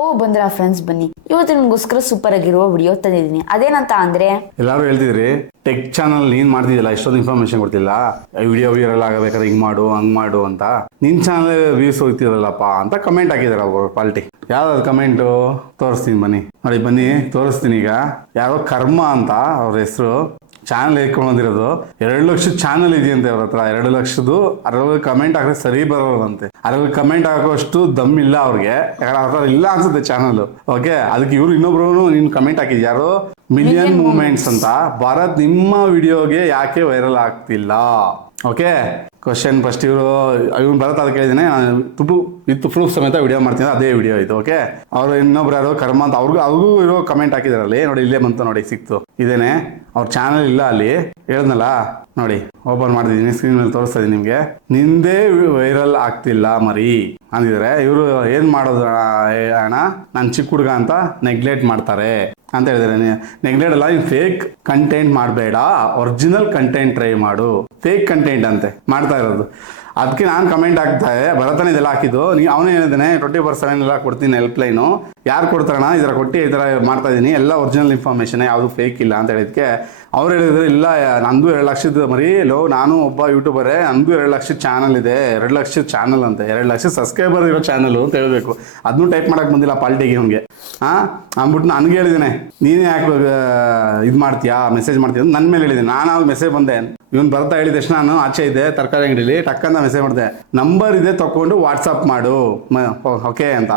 ಓ ಬಂದ್ರ ಫ್ರೆಂಡ್ಸ್ ಬನ್ನಿ, ಇವತ್ತು ನಿಮ್ಗೋಸ್ಕರ ಸೂಪರ್ ಆಗಿರುವ ವಿಡಿಯೋ ತಂದಿದ್ದೀನಿ. ಅದೇನಂತ ಅಂದ್ರೆ, ಎಲ್ಲಾರು ಹೇಳ್ತಿದ್ರಿ ಟೆಕ್ ಚಾನಲ್ ನೀನ್ ಮಾಡ್ತಿದ್ದಿಲ್ಲ, ಇಷ್ಟೊಂದು ಇನ್ಫಾರ್ಮೇಶನ್ ಕೊಡ್ತಿಲ್ಲ, ವಿಡಿಯೋ ವೈರಲ್ ಆಗಬೇಕಾದ್ರೆ ಹಿಂಗ್ ಮಾಡು ಹಂಗ್ ಮಾಡು ಅಂತ, ನಿನ್ ಚಾನಲ್ ವ್ಯೂಸ್ ಹೋಗ್ತಿರಲ್ಲಪ್ಪ ಅಂತ ಕಮೆಂಟ್ ಹಾಕಿದಾರೆ ಅವರು ಪಾಲ್ಟಿ. ಯಾವ್ದಾದ್ರು ಕಮೆಂಟ್ ತೋರಿಸ್ತೀನಿ ಬನ್ನಿ, ನೋಡಿ ಬನ್ನಿ ತೋರಿಸ್ತೀನಿ. ಈಗ ಯಾರೋ ಕರ್ಮ ಅಂತ ಅವ್ರ ಹೆಸರು, ಚಾನಲ್ ಹೇಳ್ಕೊಂಡು ಬಂದಿರೋದು. 2 ಲಕ್ಷ ಚಾನಲ್ ಇದೆಯಂತೆ ಅವ್ರ ಹತ್ರ. 2 ಲಕ್ಷದ್ದು ಅದ್ರಲ್ಲಿ ಕಮೆಂಟ್ ಹಾಕಿದ್ರೆ ಸರಿ ಬರೋದಂತೆ. ಅದ್ರಲ್ಲಿ ಕಮೆಂಟ್ ಹಾಕೋಷ್ಟು ದಮ್ ಇಲ್ಲ ಅವ್ರಿಗೆ, ಯಾಕಂದ್ರೆ ಅವ್ರ ಇಲ್ಲ ಅನ್ಸುತ್ತೆ ಚಾನಲ್. ಓಕೆ, ಅದಕ್ಕೆ ಇವ್ರು ಇನ್ನೊಬ್ರು ನೀನು ಕಮೆಂಟ್ ಹಾಕಿದ್ ಯಾರು, ಮಿಲಿಯನ್ ಮೂವ್ಮೆಂಟ್ಸ್ ಅಂತ. ಭಾರತ್ ನಿಮ್ಮ ವಿಡಿಯೋಗೆ ಯಾಕೆ ವೈರಲ್ ಆಗ್ತಿಲ್ಲ? ಓಕೆ, ಕ್ವಶನ್ ಫಸ್ಟ್ ಇವ್ನು ಬರತ್ತ ಅಂತ ಕೇಳಿದ್ದೇನೆ. ವಿತ್ ಪ್ರೂಫ್ ಸಮೇತ ವಿಡಿಯೋ ಮಾಡ್ತೀನಿ, ಅದೇ ವಿಡಿಯೋ ಇದು. ಓಕೆ, ಅವ್ರು ಇನ್ನೊಬ್ರು ಯಾರೋ ಕರ್ಮ ಅಂತ ಅವ್ರಿಗೂ ಇರೋ ಕಮೆಂಟ್ ಹಾಕಿದಾರಲ್ಲಿ ನೋಡಿ, ಇಲ್ಲೇ ಬಂತು ನೋಡಿ, ಸಿಕ್ತು. ಇದೇನೆ ಅವ್ರ ಚಾನಲ್ ಇಲ್ಲ ಅಲ್ಲಿ, ಹೇಳ್ದಲ್ಲ ನೋಡಿ, ಓಪನ್ ಮಾಡಿದೀನಿ, ಸ್ಕ್ರೀನ್ ಮೇಲೆ ತೋರಿಸ್ತಾ ಇದೀನಿ ನಿಮ್ಗೆ. ನಿಂದೇ ವೈರಲ್ ಆಗ್ತಿಲ್ಲ ಮರಿ ಅಂದಿದ್ರೆ, ಇವರು ಏನ್ ಮಾಡೋದು ಅಣ್ಣ, ನಾನು ಚಿಕ್ಕ ಹುಡುಗ ಅಂತ ನೆಗ್ಲೆಕ್ಟ್ ಮಾಡ್ತಾರೆ ಅಂತ ಹೇಳಿದ್ರೆ. ನೆಗ್ಲೆಕ್ಟ್ ಅಲ್ಲ, ಫೇಕ್ ಕಂಟೆಂಟ್ ಮಾಡಬೇಡ, ಒರಿಜಿನಲ್ ಕಂಟೆಂಟ್ ಟ್ರೈ ಮಾಡು. ಫೇಕ್ ಕಂಟೆಂಟ್ ಅಂತೆ ಮಾಡ್ತಾ ಇರೋದು. ಅದಕ್ಕೆ ನಾನು ಕಮೆಂಟ್ ಆಗ್ತಾ ಇದೆ, ಭರತನೇ ಇದೆಲ್ಲ ಹಾಕಿದ್ದು. ಅವನೇ ಹೇಳಿದ್ದೇನೆ 24/7 ಎಲ್ಲ ಕೊಡ್ತೀನಿ ಹೆಲ್ಪ್ ಲೈನು, ಯಾರು ಕೊಡ್ತಾರಣ ಈ ಥರ ಕೊಟ್ಟು ಈ ಥರ ಮಾಡ್ತಾ ಇದ್ದೀನಿ, ಎಲ್ಲ ಒರಿಜಿನಲ್ ಇನ್ಫಾರ್ಮೇಷನ್, ಯಾವುದು ಫೇಕ್ ಇಲ್ಲ ಅಂತ ಹೇಳಿದ್ಕೆ ಅವ್ರು ಹೇಳಿದ್ರು, ಇಲ್ಲ ನಂದು 2 ಲಕ್ಷದ ಮರಿ ನಾನು ಒಬ್ಬ ಯೂಟ್ಯೂಬರೇ, ನಂದು 2 ಲಕ್ಷದ ಚಾನಲ್ ಇದೆ. 2 ಲಕ್ಷದ ಚಾನಲ್ ಅಂತೆ, 2 ಲಕ್ಷ ಸಬ್ಸ್ಕ್ರೈಬರ್ ಇರೋ ಚಾನಲ್ ಅಂತ ಹೇಳ್ಬೇಕು. ಅದನ್ನು ಟೈಪ್ ಮಾಡಕ್ ಬಂದಿಲ್ಲ ಪಾಲ್ಟಿಗೆ ಅವ್ನಿಗೆ. ಅಂದ್ಬಿಟ್ಟು ನನಗೆ ಹೇಳಿದ್ದೇನೆ, ನೀನೇ ಯಾಕೆ ಇದು ಮಾಡ್ತೀಯಾ, ಮೆಸೇಜ್ ಮಾಡ್ತೀಯ ಅಂತ ನನ್ನ ಮೇಲೆ ಹೇಳಿದ್ದೀನಿ. ನಾನು ಮೆಸೇಜ್ ಬಂದೆ, ಇವನು ಬರ್ತಾ ಹೇಳಿದ ತಕ್ಷಣ ನಾನು ಆಚೆ ಇದ್ದೆ ತರಕಾರಿ ಅಂಗಡಿಲಿ, ಟಕ್ಕಂತ ಮೆಸೇಜ್ ಮಾಡಿದೆ, ನಂಬರ್ ಇದೆ ತಗೊಂಡು ವಾಟ್ಸಪ್ ಮಾಡು ಓಕೆ ಅಂತ.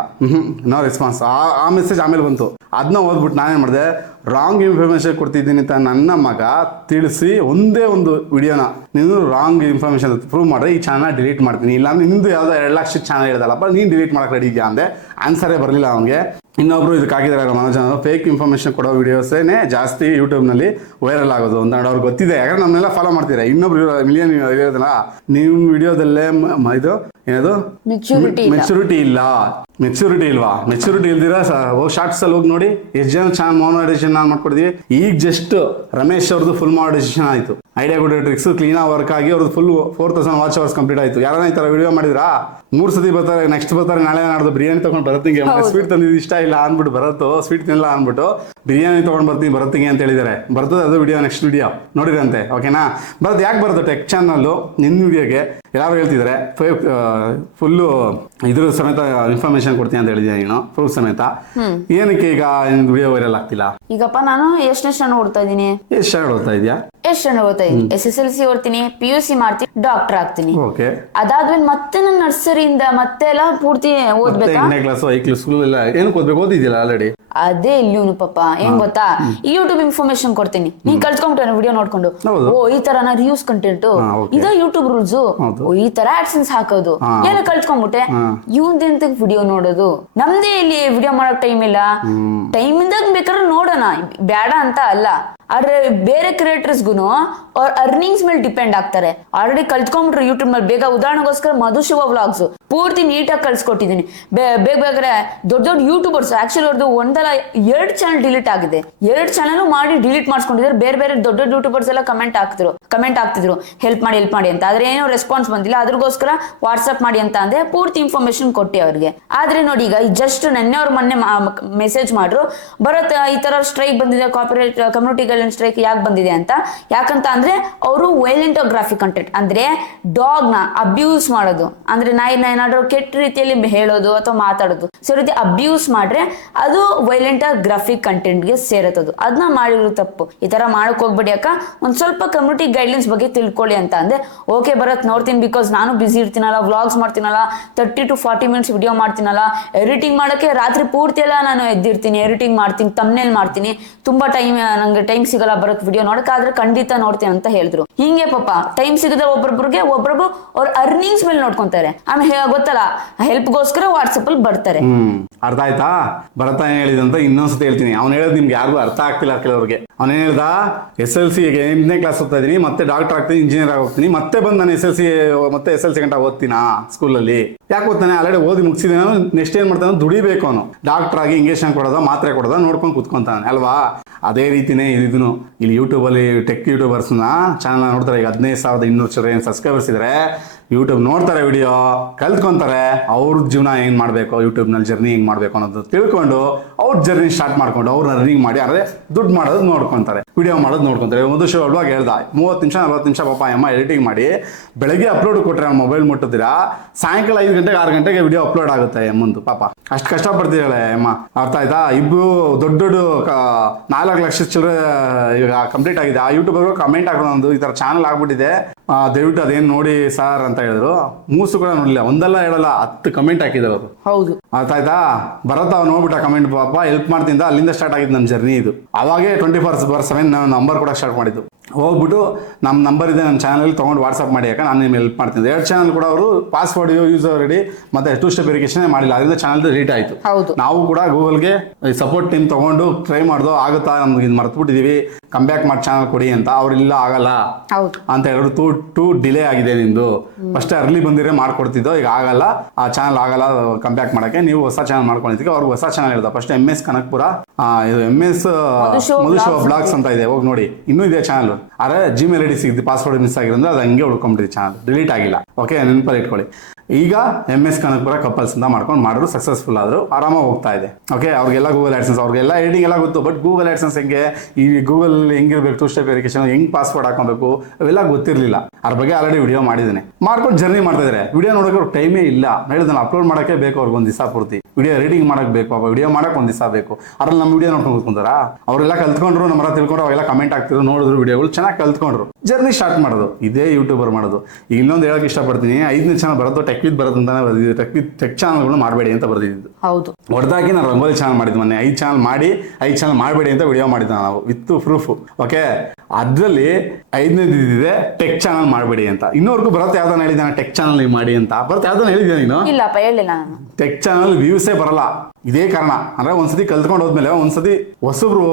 No response. ಆ ಮೆಸೇಜ್ ಆಮೇಲೆ ಬಂತು, ಅದನ್ನ ಓದ್ಬಿಟ್ಟು ನಾನೇನು ಮಾಡಿದೆ, ರಾಂಗ್ ಇನ್ಫಾರ್ಮೇಶನ್ ಕೊಡ್ತಿದ್ದೀನಿ ಅಂತ ನನ್ನ ಮಗ ತಿಳಿಸಿ ಒಂದೇ ಒಂದು ವಿಡಿಯೋನ ನೀನು ರಾಂಗ್ ಇನ್ಫಾರ್ಮೇಶನ್ ಪ್ರೂವ್ ಮಾಡ್ರೆ ಈ ಚಾನಲ್ ಡಿಲೀಟ್ ಮಾಡ್ತೀನಿ, ಇಲ್ಲಾಂದ್ರೆ ನಿಂದು ಯಾವುದೋ 2 ಲಕ್ಷ ಚಾನಲ್ ಇರೋದಲ್ಲಪ್ಪ, ನೀನು ಡಿಲೀಟ್ ಮಾಡಕ್ಕೆ ರೆಡಿ ಇದೆಯಾ ಅಂದೆ. ಆನ್ಸರೇ ಬರಲಿಲ್ಲ ಅವನಿಗೆ. ಇನ್ನೊಬ್ರು ಇದಕ್ಕೆ ಹಾಕಿದಾರೆ, ಮನೋಜ್, ಫೇಕ್ ಇನ್ಫಾರ್ಮೇಶನ್ ಕೊಡೋ ವಿಡಿಯೋಸೇನೆ ಜಾಸ್ತಿ ಯೂಟ್ಯೂಬ್ನಲ್ಲಿ ವೈರಲ್ ಆಗೋದು ಅಂತ ಅವ್ರಿಗೆ ಗೊತ್ತಿದೆ, ಯಾಕಂದ್ರೆ ನಮ್ಮನ್ನೆಲ್ಲ ಫಾಲೋ ಮಾಡ್ತೀರಾ. ಇನ್ನೊಬ್ರು ಮಿಲಿಯನ್ ಇರೋದಲ್ಲ, ನಿಮ್ಮ ವಿಡಿಯೋದಲ್ಲೇ ಇದು ಏನದು ಮೆಚುರಿಟಿ ಇಲ್ವಾ, ಮೆಚುರಿಟಿ ಇಲ್ದಿರ ಹೋಗಿ ಶಾರ್ಟ್ಸ್ ಅಲ್ಲಿ ಹೋಗಿ ನೋಡಿ, ಎಷ್ಟು ಜನ ಚಾನಲ್ ಮಾನಿಟೈಸೇಷನ್ ನಾನು ಮಾಡ್ಕೊಡ್ತೀವಿ. ಈಗ ಜಸ್ಟ್ ರಮೇಶ್ ಅವ್ರದ್ದು ಫುಲ್ ಮಾನಿಟೈಸೇಷನ್ ಆಯಿತು, ಐಡಿಯಾ ಗುಡ್ ಟ್ರಿಕ್ಸ್ ಕ್ಲೀನಾಗಿ ವರ್ಕ್ ಆಗಿ ಅವ್ರದ್ದು ಫುಲ್ 4000 ವಾಚ್ ಅವರ್ಸ್ ಕಂಪ್ಲೀಟ್ ಆಯಿತು. ಯಾರನ್ನ ಈ ಥರ ವಿಡಿಯೋ ಮಾಡಿದ್ರಾ, 3 ಸತಿ ಬರ್ತಾರೆ, ನೆಕ್ಸ್ಟ್ ಬರ್ತಾರೆ, ನಾಳೆ ನಾಡ್ದು ಬಿರಿಯಾನಿ ತೊಗೊಂಡು ಬರತ್ತಿಗೆ, ಸ್ವೀಟ್ ತಂದಿದ್ದು ಇಷ್ಟ ಇಲ್ಲ ಅಂದ್ಬಿಟ್ಟು ಬರತ್ತು, ಸ್ವೀಟ್ ತಿನ್ನಲ್ಲ ಅಂದ್ಬಿಟ್ಟು ಬಿರಿಯಾನಿ ತೊಗೊಂಡು ಬರ್ತೀನಿ ಬರತ್ತಿಗೆ ಅಂತ ಹೇಳಿದ್ದಾರೆ. ಬರ್ತದೆ ಅದು ವಿಡಿಯೋ, ನೆಕ್ಸ್ಟ್ ವಿಡಿಯೋ ನೋಡಿರಂತೆ. ಓಕೆನಾ, ಬರೋದು ಯಾಕೆ ಬರುತ್ತೆ ಟೆಕ್ ಚಾನಲ್ಲು ನಿನ್ನ ವಿಡಿಯೋಗೆ? ಯಾರು ಹೇಳ್ತಿದ್ರೆ ಫುಲ್ಲು ಇದ್ರ ಸಮೇತ ಇನ್ಫಾರ್ಮೇಶನ್ ಕೊಡ್ತೀನಿ ಅಂತ ಹೇಳಿದ್ಯಾ ನೀನು, ಪ್ರೂಫ್ ಸಮೇತ. ಏನಕ್ಕೆ ಈಗ ವಿಡಿಯೋ ವೈರಲ್ ಆಗ್ತಿಲ್ಲ? ಈಗಪ್ಪ ನಾನು ಎಷ್ಟನೇ ಸ್ಟ್ಯಾಂಡರ್ಡ್ ಓದ್ತಾ ಇದ್ದೀನಿ. ಎಷ್ಟು ಸ್ಟ್ಯಾಂಡರ್ಡ್ ಓದ್ತಾ ಇದೆಯಾ? SSLC ಓದ್ತೀನಿ, PUC ಮಾಡ್ತೀನಿ, ಡಾಕ್ಟರ್ ಆಗ್ತೀನಿ. ಓಕೆ, ಅದಾದ್ಮೇಲೆ ಮತ್ತೆ ನಾನು ನರ್ಸರಿಯಿಂದ ಮತ್ತೆ ಎಲ್ಲ ಪೂರ್ತಿ ಓದ್ಬೇಕಾ? 8ನೇ ಕ್ಲಾಸ್ 5 ಕ್ಲಾಸ್ ಸ್ಕೂಲ್ ಎಲ್ಲ ಏನಕ್ಕೆ ಓದ್ಬೇಕು? ಓದಿದ್ಯಲ್ಲ ಆಲ್ರೆಡಿ. ಅದೇ ಇಲ್ಲಿವನು ಪಾಪ ಏನ್ ಗೊತ್ತಾ, ಯೂಟ್ಯೂಬ್ ಇನ್ಫಾರ್ಮೇಶನ್ ಕೊಡ್ತೀನಿ, ನೀನ್ ಕಲ್ತ್ಕೊಂಡ್ಬಿಟ್ಟೆ ವಿಡಿಯೋ ನೋಡ್ಕೊಂಡು, ಓ ಈ ತರ ರಿವ್ಯೂಸ್ ಕಂಟೆಂಟ್ ಇದ ಯೂಟ್ಯೂಬ್ ರೂಲ್ಸ್, ಈ ತರ ಆಡ್ಸೆನ್ಸ್ ಹಾಕೋದು ಏನೋ ಕಲ್ತ್ಕೊಂಡ್ಬಿಟ್ಟೆ. ಇವಂದೆಂತ ವಿಡಿಯೋ ನೋಡೋದು, ನಮ್ದೇ ಇಲ್ಲಿ ವಿಡಿಯೋ ಮಾಡಕ್ ಟೈಮ್ ಇಲ್ಲ. ಟೈಮ್ ಇಂದಾಗ ಬೇಕಾದ್ರೆ ನೋಡೋಣ, ಬೇಡ ಅಂತ ಅಲ್ಲ, ಆದ್ರೆ ಬೇರೆ ಕ್ರಿಯೇಟರ್ಸ್ಗು ಅವ್ರ ಅರ್ನಿಂಗ್ಸ್ ಮೇಲೆ ಡಿಪೆಂಡ್ ಆಗ್ತಾರೆ. ಆಲ್ರೆಡಿ ಕಲ್ತ್ಕೊಂಡ್ಬಿಟ್ರೆ ಯೂಟ್ಯೂಬ್ ಮೇಲೆ ಬೇಗ. ಉದಾಹರಣೆಗೋಸ್ಕರ ಮಧುಶಿವ ವ್ಲಾಗ್ಸ್ ಪೂರ್ತಿ ನೀಟಾಗಿ ಕಲ್ಸ್ಕೊಟ್ಟಿದ್ದೀನಿ. ಬೇರೆ ದೊಡ್ಡ ಯೂಟ್ಯೂಬರ್ಸ್ ಆಕ್ಚುಲಿ ಅವ್ರದ್ದು 1-2 ಚಾನಲ್ ಡಿಲೀಟ್ ಆಗಿದೆ, 2 ಚಾನಲ್ ಮಾಡಿ ಡಿಲೀಟ್ ಮಾಡ್ಸ್ಕೊಂಡಿದ್ದಾರೆ. ಬೇರೆ ದೊಡ್ಡ ಯೂಟ್ಯೂಬರ್ಸ್ ಎಲ್ಲ ಕಮೆಂಟ್ ಆಗ್ತಿದ್ರು ಹೆಲ್ಪ್ ಮಾಡಿ ಅಂತ. ಆದ್ರೆ ಏನೋ ರೆಸ್ಪಾನ್ಸ್ ಬಂದಿಲ್ಲ, ಅದ್ರಗೋಸ್ಕರ ವಾಟ್ಸ್ಆಪ್ ಮಾಡಿ ಅಂತ ಅಂದ್ರೆ ಪೂರ್ತಿ ಇನ್ಫಾರ್ಮೇಶನ್ ಕೊಟ್ಟೆ ಅವ್ರಿಗೆ. ಆದ್ರೆ ನೋಡಿ, ಈಗ ಜಸ್ಟ್ ಮೊನ್ನೆ ಮೆಸೇಜ್ ಮಾಡ್ರು, ಬರತ್ ಈ ತರ ಸ್ಟ್ರೈಕ್ ಬಂದಿದೆ, ಕಾಪಿರೈಟ್ ಕಮ್ಯುನಿಟಿ ಗೈಡ್ಲೈನ್ ಸ್ಟ್ರೈಕ್ ಯಾಕೆ ಬಂದಿದೆ ಅಂತ. ಯಾಕಂತ ಅಂದ್ರೆ ಅವರು ವೈಲೆಂಟ್ ಗ್ರಾಫಿಕ್ ಕಂಟೆಂಟ್ ಅಂದ್ರೆ ಡಾಗ್ ನ ಅಬ್ಯೂಸ್ ಮಾಡೋದು, ಅಂದ್ರೆ ನಾಯಿನ ಏನಾದ್ರು ಕೆಟ್ಟ ರೀತಿಯಲ್ಲಿ ಹೇಳೋದು ಅಥವಾ ಮಾತಾಡೋದು, ಸೊ ರೀತಿ ಅಬ್ಯೂಸ್ ಮಾಡ್ರೆ ಅದು ವೈಲೆಂಟ್ ಗ್ರಾಫಿಕ್ ಕಂಟೆಂಟ್ ಗೆ ಸೇರತ್ತದು. ಅದನ್ನ ಮಾಡಿರೋ ತಪ್ಪು, ಈ ತರ ಮಾಡಕ್ ಹೋಗ್ಬೇಡಿ ಅಕ್ಕ, ಒಂದ್ ಸ್ವಲ್ಪ ಕಮ್ಯುನಿಟಿ ಗೈಡ್ಲೈನ್ಸ್ ಬಗ್ಗೆ ತಿಳ್ಕೊಳ್ಳಿ ಅಂತ ಅಂದೆ. ಓಕೆ ಬರತ್ ನೋಡ್ತೀನಿ, ಬಿಕಾಸ್ ನಾನು ಬಿಸಿ ಇರ್ತೀನಲ್ಲ, ವ್ಲಾಗ್ಸ್ ಮಾಡ್ತೀನಲ್ಲ, 30 to 40 ಮಿನಿಟ್ಸ್ ವಿಡಿಯೋ ಮಾಡ್ತೀನಲ್ಲ, ಎಡಿಟಿಂಗ್ ಮಾಡಕ್ಕೆ ರಾತ್ರಿ ಪೂರ್ತಿ ಎಲ್ಲ ನಾನು ಎದ್ದಿರ್ತೀನಿ, ಎಡಿಟಿಂಗ್ ಮಾಡ್ತೀನಿ, ತಮ್ನೇಲ್ ಮಾಡ್ತೀನಿ, ತುಂಬಾ ನಂಗೆ ಟೈಮ್ ಸಿಗಲ್ಲ ಬರಕ್ ವಿಡಿಯೋ ನೋಡಕ್, ಆದ್ರೆ ಖಂಡಿತ ನೋಡ್ತೀನಿ ಅಂತ ಹೇಳಿದ್ರು. ಹಿಂಗೆ ಪಾಪ ಟೈಮ್ ಸಿಗದೆ ಒಬ್ಬೊಬ್ರು ಅವ್ರ ಅರ್ನಿಂಗ್ಸ್ ಮೇಲೆ ನೋಡ್ಕೊಂತಾರೆ. ಆಮೇಲೆ ಗೊತ್ತಲ್ಲ, ಹೆಲ್ಪ್ಗೋಸ್ಕರ ವಾಟ್ಸಪ್ ಅಲ್ಲಿ ಬರ್ತಾರೆ. ಅರ್ಥ ಆಯ್ತಾ? ಭರತ ಏನ್ ಹೇಳಿದಂತ ಇನ್ನೊಂದ್ಸತಿ ಹೇಳ್ತೀನಿ. ಅವ್ನು ಹೇಳೋದು ನಿಮ್ಗೆ ಯಾರಿಗೂ ಅರ್ಥ ಆಗ್ತಿಲ್ಲ ಕೆಲವ್ರಿಗೆ. ಅವನೇನ್ ಹೇಳ್ದ, SLC 8ನೇ ಕ್ಲಾಸ್ ಓದ್ತಾ ಇದೀನಿ, ಮತ್ತೆ ಡಾಕ್ಟರ್ ಆಗ್ತೀನಿ, ಇಂಜಿನಿಯರ್ ಆಗೋಗ್ತೀನಿ, ಮತ್ತೆ ಬಂದು ನಾನು SLC ಗಂಟ ಓದ್ತೀನಾ ಸ್ಕೂಲಲ್ಲಿ? ಯಾಕೆ ಓದ್ತಾನೆ? ಆಲ್ರೆಡಿ ಓದಿ ಮುಗಿಸಿದ ನೆಕ್ಸ್ಟ್ ಏನ್ ಮಾಡ್ತಾನೆ, ದುಡಿಬೇಕು ಅವನು. ಡಾಕ್ಟರ್ ಆಗಿ ಇಂಜೆಕ್ಷನ್ ಕೊಡೋದ, ಮಾತ್ರೆ ಕೊಡೋದ ನೋಡ್ಕೊಂಡು ಕುತ್ಕೊಂತಾನೆ ಅಲ್ವಾ? ಅದೇ ರೀತಿನೇ ಇದು ಇದನ್ನು ಇಲ್ಲಿ ಯೂಟ್ಯೂಬಲ್ಲಿ ಟೆಕ್ ಯೂಟ್ಯೂಬರ್ಸ್ನ ಚಾನಲ್ ನೋಡ್ತಾರೆ. ಈಗ 15,200 ಸಬ್ಸ್ಕ್ರೈಬರ್ಸ್ ಇದ್ದಾರೆ. ಯೂಟ್ಯೂಬ್ ನೋಡ್ತಾರೆ, ವಿಡಿಯೋ ಕಲ್ತ್ಕೊಂತಾರೆ, ಅವ್ರ ಜೀವನ ಹೆಂಗೆ ಮಾಡಬೇಕು, ಯೂಟ್ಯೂಬ್ನಲ್ಲಿ ಜರ್ನಿ ಹೆಂಗೆ ಮಾಡಬೇಕು ಅನ್ನೋದು ತಿಳ್ಕೊಂಡು ಅವ್ರ ಜರ್ನಿ ಸ್ಟಾರ್ಟ್ ಮಾಡ್ಕೊಂಡು ಅವ್ರು ರನ್ನಿಂಗ್ ಮಾಡಿ ಅದೇ ದುಡ್ಡು ಮಾಡೋದು ನೋಡ್ಕೊತಾರೆ, ವಿಡಿಯೋ ಮಾಡೋದು ನೋಡ್ಕೊತಾರೆ. ಒಂದು ಶೋ ಅಲ್ವಾಗ ಹೇಳ್ದ 30 ನಿಮಿಷ 40 ನಿಮಿಷ ಪಾಪ ಅಮ್ಮ ಎಡಿಟಿಂಗ್ ಮಾಡಿ ಬೆಳಗ್ಗೆ ಅಪ್ಲೋಡ್ ಕೊಟ್ಟರೆ ಮೊಬೈಲ್ ಮುಟ್ಟಿದ್ದೀರಾ, ಸಾಯಂಕಾಲ 5 ಗಂಟೆಗೆ 6 ಗಂಟೆಗೆ ವಿಡಿಯೋ ಅಪ್ಲೋಡ್ ಆಗುತ್ತೆ ಅಮ್ಮಂದು. ಪಾಪ ಅಷ್ಟು ಕಷ್ಟಪಡ್ತಿದ್ದಾಳೆ ಅಮ್ಮ, ಅರ್ಥ ಆಯ್ತಾ? ಇಬ್ಬರು ದೊಡ್ಡ 4 ಲಕ್ಷ ಚಿಲ್ಲರೆ ಈಗ ಕಂಪ್ಲೀಟ್ ಆಗಿದೆ. ಆ ಯೂಟ್ಯೂಬರ್ಗಳು ಕಮೆಂಟ್ ಹಾಕೋದು ಈ ಥರ ಚಾನಲ್ ಆಗ್ಬಿಟ್ಟಿದೆ, ದಯವಿಟ್ಟು ಅದೇನು ನೋಡಿ ಸರ್ ಅಂತ ಹೇಳಿದ್ರು. ಮೂಸು ಕೂಡ ನೋಡಲಿಲ್ಲ, ಒಂದಲ್ಲ ಹೇಳಲ್ಲ 10 ಕಮೆಂಟ್ ಹಾಕಿದ್ರು ಅವರು. ಹೌದು, ಅರ್ಥ ಆಯ್ತಾ? ಭರತ್ ಅವ್ನು ನೋಡ್ಬಿಟ್ಟ ಕಮೆಂಟ್, ಪಾಪ ಹೆಲ್ಪ್ ಮಾಡ್ತಿದ್ದ, ಅಲ್ಲಿಂದ ಸ್ಟಾರ್ಟ್ ಆಗಿದ್ದು ನನ್ನ ಜರ್ನಿ. ಇದು ಅವಾಗೇ 24/7 ನಾನು ನಂಬರ್ ಕೂಡ ಸ್ಟಾರ್ಟ್ ಮಾಡಿದ್ದು. ಹೋಗ್ಬಿಟ್ಟು ನಮ್ಮ ನಂಬರ್ ಇದೆ ನನ್ನ ಚಾನಲ್ ತೊಗೊಂಡು ವಾಟ್ಸಪ್ ಮಾಡಿ, ಯಾಕೆ ನಾನು ನಿಮ್ಗೆ ಹೆಲ್ಪ್ ಮಾಡ್ತಿದ್ದೆ. 2 ಚಾನಲ್ ಕೂಡ ಅವರು ಪಾಸ್ವರ್ಡ್ ಯೂಸ್ ರೆಡಿ ಮತ್ತೆ 2 ಸ್ಟೆಪ್ ವೆರಿಫಿಕೇಶನ್ ಮಾಡಿಲ್ಲ, ಅದರಿಂದ ಚಾನಲ್ ಡಿಲೀಟ್ ಆಯಿತು. ನಾವು ಕೂಡ ಗೂಗಲ್ಗೆ ಸಪೋರ್ಟ್ ಟೀಮ್ ತೊಗೊಂಡು ಟ್ರೈ ಮಾಡ್ದೋ, ಆಗುತ್ತಾ ನಮ್ಗೆ ಇದು ಮರ್ತ್ಬಿಟ್ಟಿದೀವಿ, ಕಮ್ ಬ್ಯಾಕ್ ಮಾಡಿ ಚಾನಲ್ ಕೊಡಿ ಅಂತ. ಅವ್ರಿಲ್ಲ ಆಗಲ್ಲ ಅಂತ ಹೇಳಿದ್ರು. ಟೂ ಡಿಲೇ ಆಗಿದೆ ನಿಂದು, ಫಸ್ಟ್ ಅರ್ಲಿ ಬಂದಿರೇ ಮಾಡ್ಕೊಡ್ತಿದ್ದೋ, ಈಗ ಆಗಲ್ಲ, ಆ ಚಾನಲ್ ಆಗಲ್ಲ ಕಮ್ ಬ್ಯಾಕ್ ಮಾಡೋಕ್ಕೆ, ನೀವು ಹೊಸ ಚಾನಲ್ ಮಾಡ್ಕೊಂಡಿದ್ದಕ್ಕೆ ಅವ್ರಿಗೆ ಹೊಸ ಚಾನಲ್ ಹೇಳ್ದ. ಫಸ್ಟ್ MS ಕನಕಪುರ, ಇದು MS ಮಧುಶೋ ಬ್ಲಾಗ್ಸ್ ಅಂತ ಇದೆ, ಹೋಗಿ ನೋಡಿ. ಇನ್ನೂ ಇದೆ ಚಾನಲ್, ಆದರೆ Gmail ID ಸಿಗ್ದು ಪಾಸ್ವರ್ಡ್ ಮಿಸ್ ಆಗಿರೋದ್ರೆ ಅದು ಹಂಗೆ ಉಳ್ಕೊಂಡ್ಬಿಟ್ಟಿದೆ, ಚಾನಲ್ ಡಿಲೀಟ್ ಆಗಿಲ್ಲ. ಓಕೆ, ನೆನಪಲ್ಲಿ ಇಟ್ಕೊಳ್ಳಿ. ಈಗ MS ಕನಕಪುರ ಕಪಲ್ಸ್ ಅಂತ ಮಾಡ್ಕೊಂಡು ಮಾಡಿದ್ರು, ಸಕ್ಸಸ್ಫುಲ್ ಆದ್ರು, ಆರಾಮಾಗಿ ಹೋಗ್ತಾ ಇದೆ. ಓಕೆ, ಅವ್ರಿಗೆಲ್ಲ ಗೂಗಲ್ ಆಡ್ಸೆನ್ಸ್, ಅವ್ರಿಗೆಲ್ಲ ಎಡಿಟಿಂಗ್ ಎಲ್ಲ ಗೊತ್ತು, ಬಟ್ ಗೂಗಲ್ ಆಡ್ಸೆನ್ಸ್ ಹೆಂಗೆ, ಈ ಗೂಗಲ್ ಹೆಂಗಿರ್ಬೇಕು, 2 ಸ್ಟೆಪ್ ವೆರಿಫಿಕೇಶನ್, ಹೆಂಗ್ ಪಾಸ್ವರ್ಡ್ ಹಾಕೊಬೇಕು ಅವೆಲ್ಲ ಗೊತ್ತಿರಲಿಲ್ಲ. ಅದ್ರ ಬಗ್ಗೆ ಆಲ್ರೆಡಿ ವಿಡಿಯೋ ಮಾಡಿದ್ದೇನೆ, ಮಾಡ್ಕೊಂಡು ಜರ್ನಿ ಮಾಡ್ತಾ ಇದ್ದಾರೆ. ವಿಡಿಯೋ ನೋಡೋಕೆ ಅವ್ರಿಗೆ ಟೈಮೇ ಇಲ್ಲ, ಹೇಳಿದ್ನಲ್ಲ ಅಪ್ಲೋಡ್ ಮಾಡೋಕ್ಕೆ ಬೇಕು ಅವ್ರಿಗೆ ಒಂದು ದಿವಸ ಪೂರ್ತಿ, ವಿಡಿಯೋ ಎಡಿಟಿಂಗ್ ಮಾಡೋಕೆ ಬೇಕು, ಪಾಪ ವಿಡಿಯೋ ಮಾಡೋಕೆ ಒಂದು ದಿವಸ ಬೇಕು. ಅದ್ರಲ್ಲಿ ನಮ್ಮ ವಿಡಿಯೋ ನೋಡ್ಕೊಂಡು ಕೂತ್ಕೊಂತಾರ, ಅವರೆಲ್ಲ ಕಲ್ತ್ಕೊಂಡ್ರು, ನಮ್ಮ ಹತ್ರ ತಿಳ್ಕೊಂಡ್ರು, ಅವೆಲ್ಲ ಕಮೆಂಟ್ ಆಗ್ತಿದ್ರು, ನೋಡಿದ್ರು, ವಿಡಿಯೋಗಳು ಚೆನ್ನಾಗಿ ಕಲ್ತ್ಕೊಂಡ್ರು, ಜರ್ನಿ ಸ್ಟಾರ್ಟ್ ಮಾಡೋದು. ಇದೇ ಯೂಟ್ಯೂಬರ್ ಮಾಡೋದು. ಇನ್ನೊಂದು ಹೇಳಕ್ಕೆ ಇಷ್ಟಪಡ್ತೀನಿ, 5ನೇ ಚಾನಲ್ ಬರೋದು ಟೆಕ್ ವಿತ್ ಬರೋದು ಅಂತಾನೆ ಬರ್ದಿದ್ದು, ಟೆಕ್ ಚಾನಲ್ಗಳು ಮಾಡಬೇಡಿ ಅಂತ ಬರ್ದಿದ್ದು. ಹೌದು, ಹೊಡೆದಾಕಿ ನಾನು ರಂಗೋಲಿ ಚಾನಲ್ ಮಾಡಿದ್ದು ಮೊನ್ನೆ, 5 ಚಾನಲ್ ಮಾಡಿ 5 ಚಾನಲ್ ಮಾಡಬೇಡಿ ಅಂತ ವಿಡಿಯೋ ಮಾಡಿದ್ದೆ ನಾವು ವಿತ್ ಪ್ರೂಫ್. ಓಕೆ, ಅದರಲ್ಲಿ 5ನೇದು ಇದಿದೆ ಟೆಕ್ ಚಾನಲ್ ಮಾಡಬೇಡಿ ಅಂತ. ಇನ್ನೂವರೆಗೂ ಬರುತ್ತೆ ಯಾವ್ದಾನ ಹೇಳಿದ್ದಾನೆ ಟೆಕ್ ಚಾನಲ್ ನೀವು ಮಾಡಿ ಅಂತ, ಬರುತ್ತೆ ಯಾವ್ದಾನ ಹೇಳಿದ್ಯಾ ನೀನು? ಇಲ್ಲಪ್ಪ, ಹೇಳಿಲ್ಲ ನಾನು. ಟೆಕ್ ಚಾನಲ್ ವ್ಯೂಸೇ ಬರಲ್ಲ, ಇದೇ ಕಾರಣ. ಅಂದ್ರೆ ಒಂದ್ಸತಿ ಕಲ್ತ್ಕೊಂಡು ಹೋದ್ಮೇಲೆ ಒಂದ್ಸತಿ ಹೊಸಬ್ರು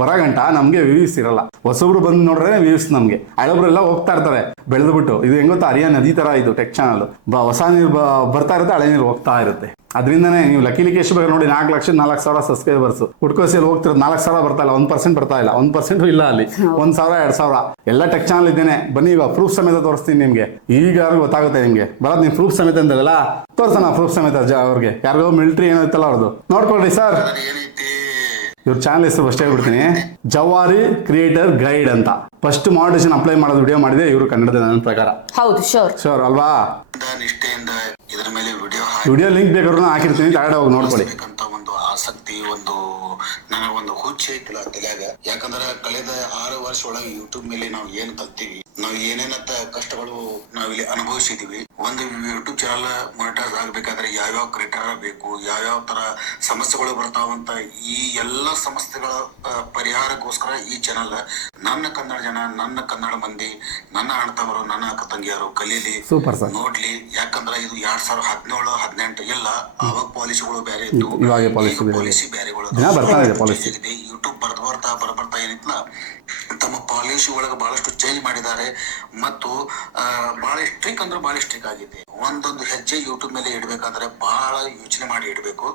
ಬರಗಂಟ ನಮ್ಗೆ ವ್ಯೂಸ್ ಇರಲ್ಲ. ಹೊಸಬ್ರು ಬಂದು ನೋಡ್ರೆ ವ್ಯೂಸ್ ನಮ್ಗೆ, ಹಳಬ್ರೆಲ್ಲ ಹೋಗ್ತಾ ಇರ್ತಾರೆ ಬೆಳೆದ್ಬಿಟ್ಟು. ಇದು ಹೆಂಗ್ ಗೊತ್ತಾ, ಹರಿಯಾ ನದಿ ತರ ಇದು ಟೆಕ್ ಚಾನಲ್, ಹೊಸ ನೀರು ಬರ್ತಾ ಇರುತ್ತೆ, ಹಳೆ ನೀರು ಹೋಗ್ತಾ ಇರುತ್ತೆ. ಅದರಿಂದನೇ ನೀವು ಲಕಿಲಿಕ್ಕೆ ಎಷ್ಟು ಬೇಕಾದ್ರೆ ನೋಡಿ, 4,04,000 ಸಬ್ಸ್ಕ್ರೈಬರ್ಸ್ ಹುಡ್ಕೋಸಿಯಲ್ಲಿ ಹೋಗ್ತಿರೋದು, 4,000 ಬರ್ತಾ ಇಲ್ಲ, 1% ಬರ್ತಾ ಇಲ್ಲ, 1% ಇಲ್ಲ ಅಲ್ಲಿ, 1,000 2,000 ಎಲ್ಲ ಟೆಕ್ ಚಾನಲ್ ಇದ್ದೇನೆ. ಬನ್ನಿ ಈಗ ಪ್ರೂಫ್ ಸಮೇತ ತೋರಿಸ್ತೀನಿ ನಿಮ್ಗೆ, ಈಗ ಗೊತ್ತಾಗುತ್ತೆ ನಿಮ್ಗೆ. ಬರೋದು ನೀವು ಪ್ರೂಫ್ ಸಮೇತ ಅಂತಲ್ಲ, ತೋರ್ಸೋಣ ಪ್ರೂಫ್ ಸಮೇತ ಅವ್ರಿಗೆ. ಯಾರಿಗೋ ಮಿಲಿಟರಿ ಏನೋ ಇತ್ತಲ್ಲ ಅವ್ರದ್ದು, ನೋಡ್ಕೊಳ್ರಿ ಸರ್. ಇವ್ರ ಚಾನಲ್ ಹೆಸರು ಫಸ್ಟ್ ಹೇಳ್ಬಿಡ್ತೀನಿ, ಜವಾರಿ ಕ್ರಿಯೇಟರ್ ಗೈಡ್ ಅಂತ. ಫಸ್ಟ್ ಮಾನಿಟೈಸೇಷನ್ ಅಪ್ಲೈ ಮಾಡೋದು ವಿಡಿಯೋ ಮಾಡಿದೆ ಇವರು ಕನ್ನಡದ, ನನ್ನ ಪ್ರಕಾರ. ಹೌದು, ಶೋರ್ ಅಲ್ವಾ? ಇದರ ಮೇಲೆ ವಿಡಿಯೋ ಲಿಂಕ್ ಬೇಕಾದ್ರೂ ಹಾಕಿರ್ತೀನಿ, ತಗಡೆ ಹೋಗಿ ನೋಡ್ಕೊಳ್ಳಿ. ಒಂದು ಆಸಕ್ತಿ, ನನಗೊಂದು ಹುಚ್ಚೆ ಐತಿಲ್ಲ ತಲೆಯಾಗ. ಯಾಕಂದ್ರೆ ಕಳೆದ 6 ವರ್ಷ ಒಳಗೆ ಯೂಟ್ಯೂಬ್ ಮೇಲೆ ನಾವು ಏನ್ ಕಲ್ತೀವಿ, ನಾವು ಏನೇನಂತ ಕಷ್ಟಗಳು ನಾವಿಲ್ಲಿ ಅನುಭವಿಸಿದೀವಿ. ಒಂದು ಯೂಟ್ಯೂಬ್ ಚಾನಲ್ ಮಾನಿಟೈಸ್ ಆಗ್ಬೇಕಾದ್ರೆ ಯಾವ್ಯಾವ ಕ್ರೈಟೀರಿಯಾ ಬೇಕು, ಯಾವ್ಯಾವ ತರ ಸಮಸ್ಯೆಗಳು ಬರ್ತಾವಂತ, ಈ ಎಲ್ಲ ಸಮಸ್ಯೆಗಳ ಪರಿಹಾರಕ್ಕೋಸ್ಕರ ಈ ಚಾನಲ್ ನನ್ನ ಕನ್ನಡ ಜನ, ನನ್ನ ಕನ್ನಡ ಮಂದಿ, ನನ್ನ ಅಣ್ಣ ತಮ್ಮರು, ನನ್ನ ಅಕ್ಕ ತಂಗಿಯರು ಕಲೀಲಿ, ನೋಡ್ಲಿ. ಯಾಕಂದ್ರೆ ಇದು 2017-18 ಇಲ್ಲ, ಅವಾಗ ಪಾಲಿಸಿಗಳು ಬೇರೆ ಇತ್ತು, ಪಾಲಿಸಿ ಬೇರೆಗಳು. ಯೂಟ್ಯೂಬ್ ಬರ್ತಾ ಏನಿತ್ತಲ್ಲ, ತಮ್ಮ ಪಾಲಿಸಿ ಒಳಗೆ ಬಹಳಷ್ಟು ಚೇಂಜ್ ಮಾಡಿದ್ದಾರೆ. ಮತ್ತು ಬಹಳ ಸ್ಟ್ರಿಕ್ ಅಂದ್ರೆ ಬಹಳ ಸ್ಟ್ರಿಕ್ ಆಗಿದೆ. ಒಂದೊಂದು ಹೆಜ್ಜೆ ಯೂಟ್ಯೂಬ್ ಮೇಲೆ ಇಡಬೇಕಾದ್ರೆ ಬಹಳ ಯೋಚನೆ ಮಾಡಿ ಇಡಬೇಕು.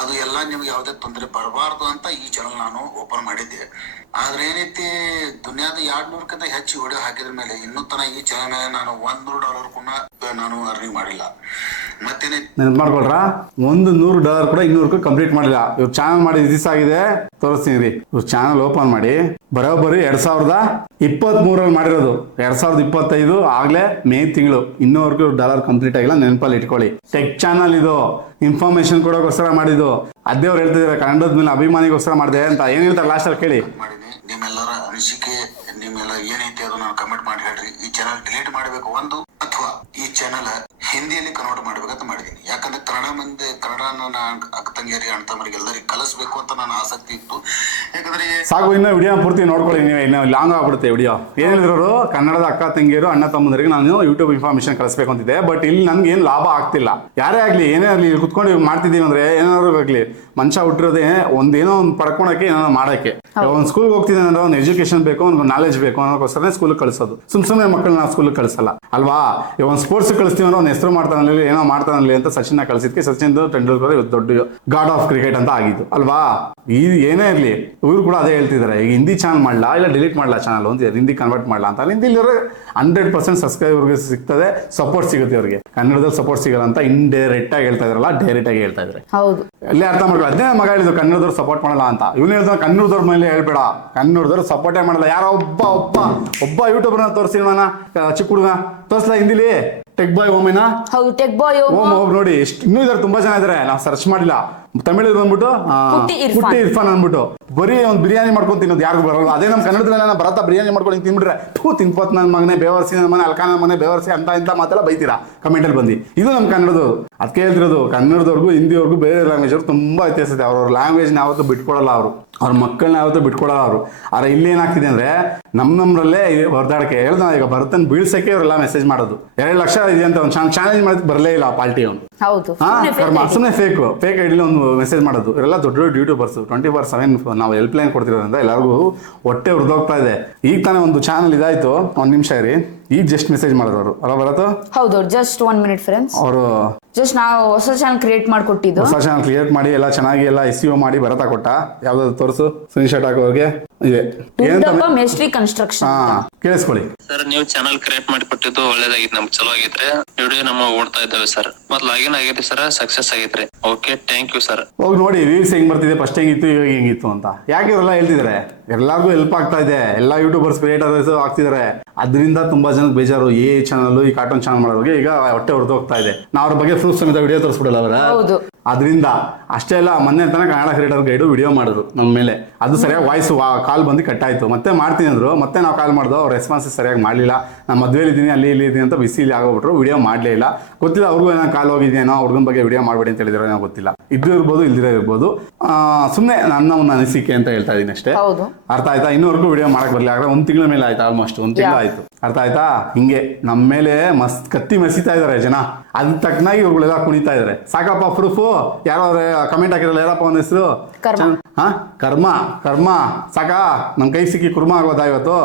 ಅದು ಎಲ್ಲ ನಿಮ್ಗೆ ಯಾವುದೇ ತೊಂದರೆ ಬರಬಾರ್ದು ಅಂತ ಈ ಚಾನಲ್ ನಾನು ಓಪನ್ ಮಾಡಿದ್ದೆ. ಆದ್ರೆ ಏನೈತಿ, ದುನಿಯಾದ 200ಕ್ಕಿಂತ ಹೆಚ್ಚು ವಿಡಿಯೋ ಹಾಕಿದ್ರ ಮೇಲೆ ಇನ್ನೂ ತನ ಈ ಚಾನಲ್ ಮೇಲೆ ನಾನು $100 ಕೂಡ ನಾನು ಅರ್ನಿಂಗ್ ಮಾಡಿಲ್ಲ. ಮತ್ತೇನೈತಿ ನೆನಪು ಮಾಡ್ಕೊಳ್ರ, $100 ಕೂಡ ಇನ್ನೂರಕ್ಕೂ ಕಂಪ್ಲೀಟ್ ಮಾಡಿಲ್ಲ. ಇವ್ರು ಚಾನಲ್ ಮಾಡಿ ದಿವಸ ಆಗಿದೆ, ತೋರಿಸ್ತೀನಿ ರೀ. ಇವ್ರು ಚಾನಲ್ ಓಪನ್ ಮಾಡಿ ಬರೋಬ್ಬರಿ 2023 ಮಾಡಿರೋದು, 2025 ಆಗ್ಲೇ ಮೇ ತಿಂಗಳು, ಇನ್ನೂವರೆಗೂ $1 ಕಂಪ್ಲೀಟ್ ಆಗಿಲ್ಲ. ನೆನಪಲ್ಲಿ ಇಟ್ಕೊಳ್ಳಿ. ಟೆಕ್ ಚಾನಲ್ ಇದು, ಇನ್ಫಾರ್ಮೇಶನ್ ಕೊಡೋಕೋಸ್ಕರ ಮಾಡಿದ್ದು. ಅದೇ ಅವ್ರು ಹೇಳ್ತಿದ್ದಾರೆ ಕನ್ನಡದ ಮೇಲೆ ಅಭಿಮಾನಿಗೋಸ್ಕರ ಮಾಡಿದೆ ಅಂತ. ಏನ್ ಹೇಳ್ತಾರೆ ಲಾಸ್ಟ್ ಅಲ್ಲಿ ಕೇಳಿ. ನಿಮ್ಮೆಲ್ಲರ ಅನಿಸಿಕೆ, ನಿಮ್ಮೆಲ್ಲ ಏನೈತಿ ಅದು ನಾನು ಕಮೆಂಟ್ ಮಾಡಿ ಹೇಳ್ರಿ. ಈ ಚಾನಲ್ ಡಿಲೀಟ್ ಮಾಡಬೇಕು ಒಂದು, ಅಥವಾ ಈ ಚಾನಲ್ ಹಿಂದಿಯಲ್ಲಿ ಕನ್ವರ್ಟ್ ಮಾಡ್ಬೇಕಂತ ಮಾಡಿದೀನಿ. ಯಾಕಂದ್ರೆ ಕನ್ನಡನ ಅಕ್ಕ ತಂಗಿಯರಿಗೆ, ಅಣ್ಣ ತಮ್ಮರಿಗೆ ಎಲ್ಲರಿಗೆ ಕಲಿಸ್ಬೇಕು ಅಂತ ನನ್ನ ಆಸಕ್ತಿ ಇತ್ತು. ಯಾಕಂದ್ರೆ ಸಾಕು, ಇನ್ನು ವಿಡಿಯೋ ಪೂರ್ತಿ ನೋಡ್ಕೊಳ್ಳಿ ನೀವು, ಇನ್ನು ಲಾಂಗ್ ಆಗ್ಬಿಡುತ್ತೆ ವಿಡಿಯೋ. ಏನ್ ಹೇಳಿದ್ರು, ಕನ್ನಡದ ಅಕ್ಕ ತಂಗಿಯರು, ಅಣ್ಣ ತಮ್ಮಂದರಿಗೆ ನಾನು ಯೂಟ್ಯೂಬ್ ಇನ್ಫಾರ್ಮೇಶನ್ ಕಲಿಸ್ಬೇಕು ಅಂತಿದ್ದೆ. ಬಟ್ ಇಲ್ಲಿ ನನ್ಗೆ ಏನು ಲಾಭ ಆಗ್ತಿಲ್ಲ. ಯಾರೇ ಆಗ್ಲಿ, ಏನೇ ಆಗ್ಲಿ, ಇಲ್ಲಿ ಕುತ್ಕೊಂಡು ಮಾಡ್ತಿದೀವಿ ಅಂದ್ರೆ ಏನಾದ್ರು ಆಗ್ಲಿ, ಮನುಷ್ಯ ಹುಟ್ಟಿರೋದೇ ಒಂದೇನೋ ಒಂದು ಪಡ್ಕೊಳಕ್ಕೆ, ಏನೋ ಮಾಡಕ್ಕೆ. ಒಂದು ಸ್ಕೂಲ್ಗೆ ಹೋಗ್ತಿದ್ದೆ ಅಂದ್ರೆ ಒಂದು ಎಜುಕೇಶನ್ ಬೇಕು, ಒಂದು ನಾಲೆಜ್ ಬೇಕು ಅನ್ನೋಕ್ಕೋಸ್ಕರ ಸ್ಕೂಲ್ಗೆ ಕಳಿಸೋದು. ಸುಮ್ಮನೆ ಮಕ್ಕಳನ್ನ ನಾವು ಸ್ಕೂಲ್ಗೆ ಕಳಿಸಲ್ಲ ಅಲ್ವಾ? ಒಂದು ಸ್ಪೋರ್ಟ್ಸ್ ಕಳಿಸ್ತೀವಿ ಅಂದ್ರೆ ಒಂದು ಹೆಸರು ಮಾಡ್ತಾನಲ್ಲಿ, ಏನೋ ಮಾಡ್ತಾನಲ್ಲಿ ಅಂತ ಸಚಿನ್ ಕಳಿಸಿದ್ಕೆ ಸಚಿನ್ ತೆಂಡೂಲ್ಕರ್ ಇವತ್ತು ದೊಡ್ಡ ಗಾಡ್ ಆಫ್ ಕ್ರಿಕೆಟ್ ಅಂತ ಆಗಿದ್ದು ಅಲ್ವಾ. ಈ ಏನೇ ಇರಲಿ ಇವ್ರು ಕೂಡ ಅದೇ ಹೇಳ್ತಿದ್ದಾರೆ, ಈಗ ಹಿಂದಿ ಚಾನಲ್ ಮಾಡಲಾ ಇಲ್ಲ ಡಿಲೀಟ್ ಮಾಡಲಾ ಚಾನಲ್ ಅಂತ, ಹಿಂದಿ ಕನ್ವರ್ಟ್ ಮಾಡಲಾ ಅಂತ. ಹಿಂದಿಲಿರೋ 100% ಸಬ್ಸ್ಕ್ರೈಬರ್ಗೆ ಸಿಗ್ತದೆ, ಸಪೋರ್ಟ್ ಸಿಗುತ್ತೆ ಅವ್ರಿಗೆ. ಕನ್ನಡದಲ್ಲಿ ಸಪೋರ್ಟ್ ಸಿಗಲ್ಲ ಅಂತ ಇಂಡೈರೆಕ್ಟ್ ಆಗಿ ಹೇಳ್ತಾ ಇದ್ರಲ್ಲ, ಡೈರೆಕ್ಟ್ ಆಗಿ ಹೇಳ್ತಾ ಇದ್ರೆ ಹೌದು. ಅಲ್ಲೇ ಅರ್ಥ ಮಾಡ್ಕೊಳ್ಳಿ. ಅದೇ ಮಗ ಹೇಳಿದ್ರು ಕನ್ನಡದವ್ರು ಸಪೋರ್ಟ್ ಮಾಡಲ್ಲ ಅಂತ. ಇವ್ನು ಹೇಳ್ದ ಕನ್ನಡದವ್ರ ಮೇಲೆ ಹೇಳ್ಬೇಡ, ಕನ್ನಡದವ್ರು ಸಪೋರ್ಟೇ ಮಾಡಲ್ಲ. ಯಾರೋ ಒಬ್ಬ ಯೂಟ್ಯೂಬರ್ನ ತೋರಿಸಿ ನಾನು ಚಿಕ್ಕ ಹುಡುಗ ತೋರಿಸ್ಲಾ ಹಿಂದಿಲಿ, ಟೆಕ್ ಬಾಯ್ ಓಮಿನ. ಹೌದು, ಟೆಕ್ ಬಾಯ್ ಓಮ್ ನೋಡಿ ಎಷ್ಟು ಇನ್ನೂ ಇದಾರೆ, ತುಂಬಾ ಜನ ಇದಾರೆ. ನಾವು ಸರ್ಚ್ ಮಾಡಿಲ್ಲ. ತಮಿಳ್ ಬಂದ್ಬಿಟ್ಟು ಪುಟ್ಟಿ ಇರ್ಫಾನ್ ಅಂದ್ಬಿಟ್ಟು ಬರೀ ಒಂದು ಬಿರಿಯಾನಿ ಮಾಡ್ಕೊಂಡು ತಿನ್ನೋದು ಯಾರಿಗೂ ಬರೋಲ್ಲ. ಅದೇ ನಮ್ಮ ಕನ್ನಡದಲ್ಲಿ ನಾನು ಬರತ್ತಾ ಬಿರಿಯಾನಿ ಮಾಡ್ಕೊಂಡು ತಿನ್ಬಿಟ್ರೆ ತಿನ್ಪತ್ ನನ್ನ ಮಗನೇ ಬೇವರ್ಸಿ, ನನ್ನ ಮನೆ ಅಲ್ಕಾ ನನ್ನ ಮನೆ ಬೇವರ್ಸಿ ಅಂತ ಇಂಥ ಮಾತೆಲ್ಲ ಬೈತೀರಾ ಕಮೆಂಟಲ್ಲಿ ಬಂದು. ಇದು ನಮ್ಮ ಕನ್ನಡದು. ಅದಕ್ಕೆ ಹೇಳ್ತಿರೋದು ಕನ್ನಡದವ್ರಿಗೂ ಹಿಂದಿಯವ್ರಿಗೂ ಬೇರೆ ಲ್ಯಾಂಗ್ವೇಜ್ ಅವ್ರು ತುಂಬಾ ವ್ಯತ್ಯಾಸ ಇದೆ. ಅವ್ರ ಲ್ಯಾಂಗ್ವೇಜ್ನ ಯಾವತ್ತೂ ಬಿಟ್ಕೊಡಲ್ಲ ಅವರು, ಅವ್ರ ಮಕ್ಕಳನ್ನ ಯಾವತ್ತೂ ಬಿಟ್ಕೊಡಲ್ಲ ಅವರು. ಆದ್ರೆ ಇಲ್ಲಿ ಏನಾಗ್ತಿದೆ ಅಂದ್ರೆ ನಮ್ಮರಲ್ಲೇ ಹೊರದಾಡಕ್ಕೆ ಹೇಳ್ದ. ಈಗ ಭರತನ್ ಬೀಳ್ಸಕ್ಕೆ ಅವರೆಲ್ಲ ಮೆಸೇಜ್ ಮಾಡೋದು 2 ಲಕ್ಷ ಇದೆ ಅಂತ ಒಂದು ಚಾಲೆಂಜ್ ಮಾಡೋದಕ್ಕೆ ಬರಲೇ ಇಲ್ಲ ಪಾರ್ಟಿ ಅವನು. ಹೌದು, ಸುಮ್ಮನೆ ಫೇಕ್ ಐಡಿಲಿ ಒಂದು ಮೆಸೇಜ್ ಮಾಡೋದು. ಇವರೆಲ್ಲ ದೊಡ್ಡ ಯೂಟ್ಯೂಬರ್ಸ್ 24/7 ನಾವು ಹೆಲ್ಪ್ ಲೈನ್ ಕೊಡ್ತಿರೋದ್ರಿಂದ ಎಲ್ಲರಿಗೂ ಹೊಟ್ಟೆ ಉರ್ದೋಗ್ತಾ ಇದೆ. ಈಗ ತಾನೇ ಒಂದು ಚಾನಲ್ ಇದಾಯ್ತು, 1 ನಿಮಿಷ ಇರಿ. ಈಗ ಜಸ್ಟ್ ಮೆಸೇಜ್ ಮಾಡಿದ್ರು ಅವರು ಅಲ್ಲ ಬರತ್ತು. ಹೌದು, ಜಸ್ಟ್ 1 ಮಿನಿಟ್ ಫ್ರೆಂಡ್ಸ್. ಅವರು ಜಸ್ಟ್ ನಾವು ಹೊಸ ಚಾನಲ್ ಕ್ರಿಯೇಟ್ ಮಾಡಿಕೊಟ್ಟಿದ್ದು, ಹೊಸ ಚಾನಲ್ ಕ್ರಿಯೇಟ್ ಮಾಡಿ ಎಲ್ಲ ಚೆನ್ನಾಗಿ ಎಲ್ಲ SEO ಮಾಡಿ ಭರತ ಕೊಟ್ಟ. ಯಾವ್ದಾದ್ರು ತೋರಿಸು ಸ್ಕ್ರೀನ್ ಶಾಟ್ ಹಾಕೋರಿಗೆ ಇದೆ. ಮೇಸ್ಟ್ರಿ ಕನ್ಸ್ಟ್ರಕ್ಷನ್. ಕೇಳಿಸ್ಕೊಳ್ಳಿ ಸರ್, ನೀವು ಚಾನಲ್ ಕ್ರಿಯೇಟ್ ಮಾಡಿ ಕೊಟ್ಟಿದ್ದು ಒಳ್ಳೇದಾಗಿತ್ತು, ನಮ್ಗೆ ಚಲೋ ಆಗೈತ್ರಿ. ವಿಡಿಯೋ ನಮ್ಮ ಓಡ್ತಾ ಇದ್ದಾವೆ ಸರ್, ಮತ್ ಲಾಗಿನ್ ಆಗೈತಿ ಸರ್, ಸಕ್ಸಸ್ ಆಗೈತ್ರಿ. Okay, thank you sir. ಹೋಗಿ ನೋಡಿ ವ್ಯೂಸ್ ಹೆಂಗ್ ಬರ್ತಿದೆ, ಫಸ್ಟ್ ಹೆಂಗಿತ್ತು ಇವಾಗ ಹೆಂಗಿತ್ತು ಅಂತ. ಯಾಕೆ ಇವರೆಲ್ಲ ಹೇಳ್ತಿದ್ದಾರೆ, ಎಲ್ಲರಿಗೂ ಹೆಲ್ಪ್ ಆಗ್ತಾ ಇದೆ. ಎಲ್ಲ ಯೂಟ್ಯೂಬರ್ಸ್ ಕ್ರಿಯೇಟರ್ಸ್ ಆಗ್ತಿದ್ದಾರೆ. ಅದರಿಂದ ತುಂಬಾ ಜನಕ್ಕೆ ಬೇಜಾರು. ಈ ಚಾನಲ್ ಈ ಕಾರ್ಟೂನ್ ಚಾನಲ್ ಮಾಡೋರಿಗೆ ಈಗ ಹೊಟ್ಟೆ ಹೊರದು ಹೋಗ್ತಾ ಇದೆ. ನಾವು ಅವ್ರ ಬಗ್ಗೆ ಪ್ರೂಫ್ ಸಮೇತ ವಿಡಿಯೋ ತೋರಿಸ್ಬಿಡಲ್ಲ ಅವರ. ಅದರಿಂದ ಅಷ್ಟೇ ಅಲ್ಲ, ಮೊನ್ನೆ ತನಕ ಕನ್ನಡ ಕ್ರಿಯೇಟರ್ ಗೈಡು ವಿಡಿಯೋ ಮಾಡಿದ್ರು ನಮ್ಮ ಮೇಲೆ. ಅದು ಸರಿಯಾಗಿ ವಾಯ್ಸ್ ಕಾಲ್ ಬಂದು ಕಟ್ಟಾಯ್ತು. ಮತ್ತೆ ಮಾಡ್ತೀನಿ ಅಂದ್ರು, ಮತ್ತೆ ನಾವು ಕಾಲ್ ಮಾಡಿದ್ವು, ಅವ್ರ ರೆಸ್ಪಾನ್ಸ್ ಸರಿಯಾಗಿ ಮಾಡಲಿಲ್ಲ. ನಾನು ಮದುವೆಲಿ ಇದ್ದೀನಿ, ಅಲ್ಲಿ ಇಲ್ಲಿ ಇದ್ದೀನಿ ಅಂತ ಬಿಸಿಲಿ ಆಗೋಗ್ಬಿಟ್ರು, ವಿಡಿಯೋ ಮಾಡಲೇ ಇಲ್ಲ. ಗೊತ್ತಿಲ್ಲ ಅವ್ರಿಗೂ ಏನೋ ಕಾಲ್ ಹೋಗಿದ್ದೇನೋ, ಹುಡುಗನ ಬಗ್ಗೆ ವಿಡಿಯೋ ಮಾಡಬೇಡಿ ಅಂತ ಹೇಳಿದ್ರೆ ಏನೋ ಗೊತ್ತಿಲ್ಲ. ಇದ್ದು ಇರ್ಬೋದು, ಇಲ್ದಿರೋ ಇರ್ಬೋದು. ಸುಮ್ಮನೆ ನನ್ನ ಒಂದು ಅನಿಸಿಕೆ ಅಂತ ಹೇಳ್ತಾ ಇದ್ದೀನಿ ಅಷ್ಟೇ. ಅರ್ಥ ಆಯ್ತಾ? ಇನ್ನೂವರೆಗೂ ವಿಡಿಯೋ ಮಾಡಕ್ ಬರಲಿ. ಆಗ 1 ತಿಂಗಳ ಮೇಲೆ ಆಯ್ತು, ಆಲ್ಮೋಸ್ಟ್ 1 ತಿಂಗಳು ಆಯ್ತು. ಅರ್ಥ ಆಯ್ತಾ? ಹಿಂಗೆ ನಮ್ಮ ಮೇಲೆ ಮಸ್ತ್ ಕತ್ತಿ ಮೆಸಿತಾ ಇದಾರೆ ಜನ. ಅದ್ ತಕ್ಕನಾಗಿ ಇವ್ರುಗಳೆಲ್ಲ ಕುಣಿತಾ ಇದಾರೆ. ಸಾಕಪ್ಪ ಪ್ರೂಫು. ಯಾರೋ ಕಮೆಂಟ್ ಹಾಕಿರಲ್ಲ, ಯಾರಪ್ಪ ಅವನ ಹೆಸರು? ಕರ್ಮ ಸಾಕ. ನಮ್ ಕೈ ಸಿಕ್ಕಿ ಕುರ್ಮ ಆಗೋದಾ ಇವತ್ತು?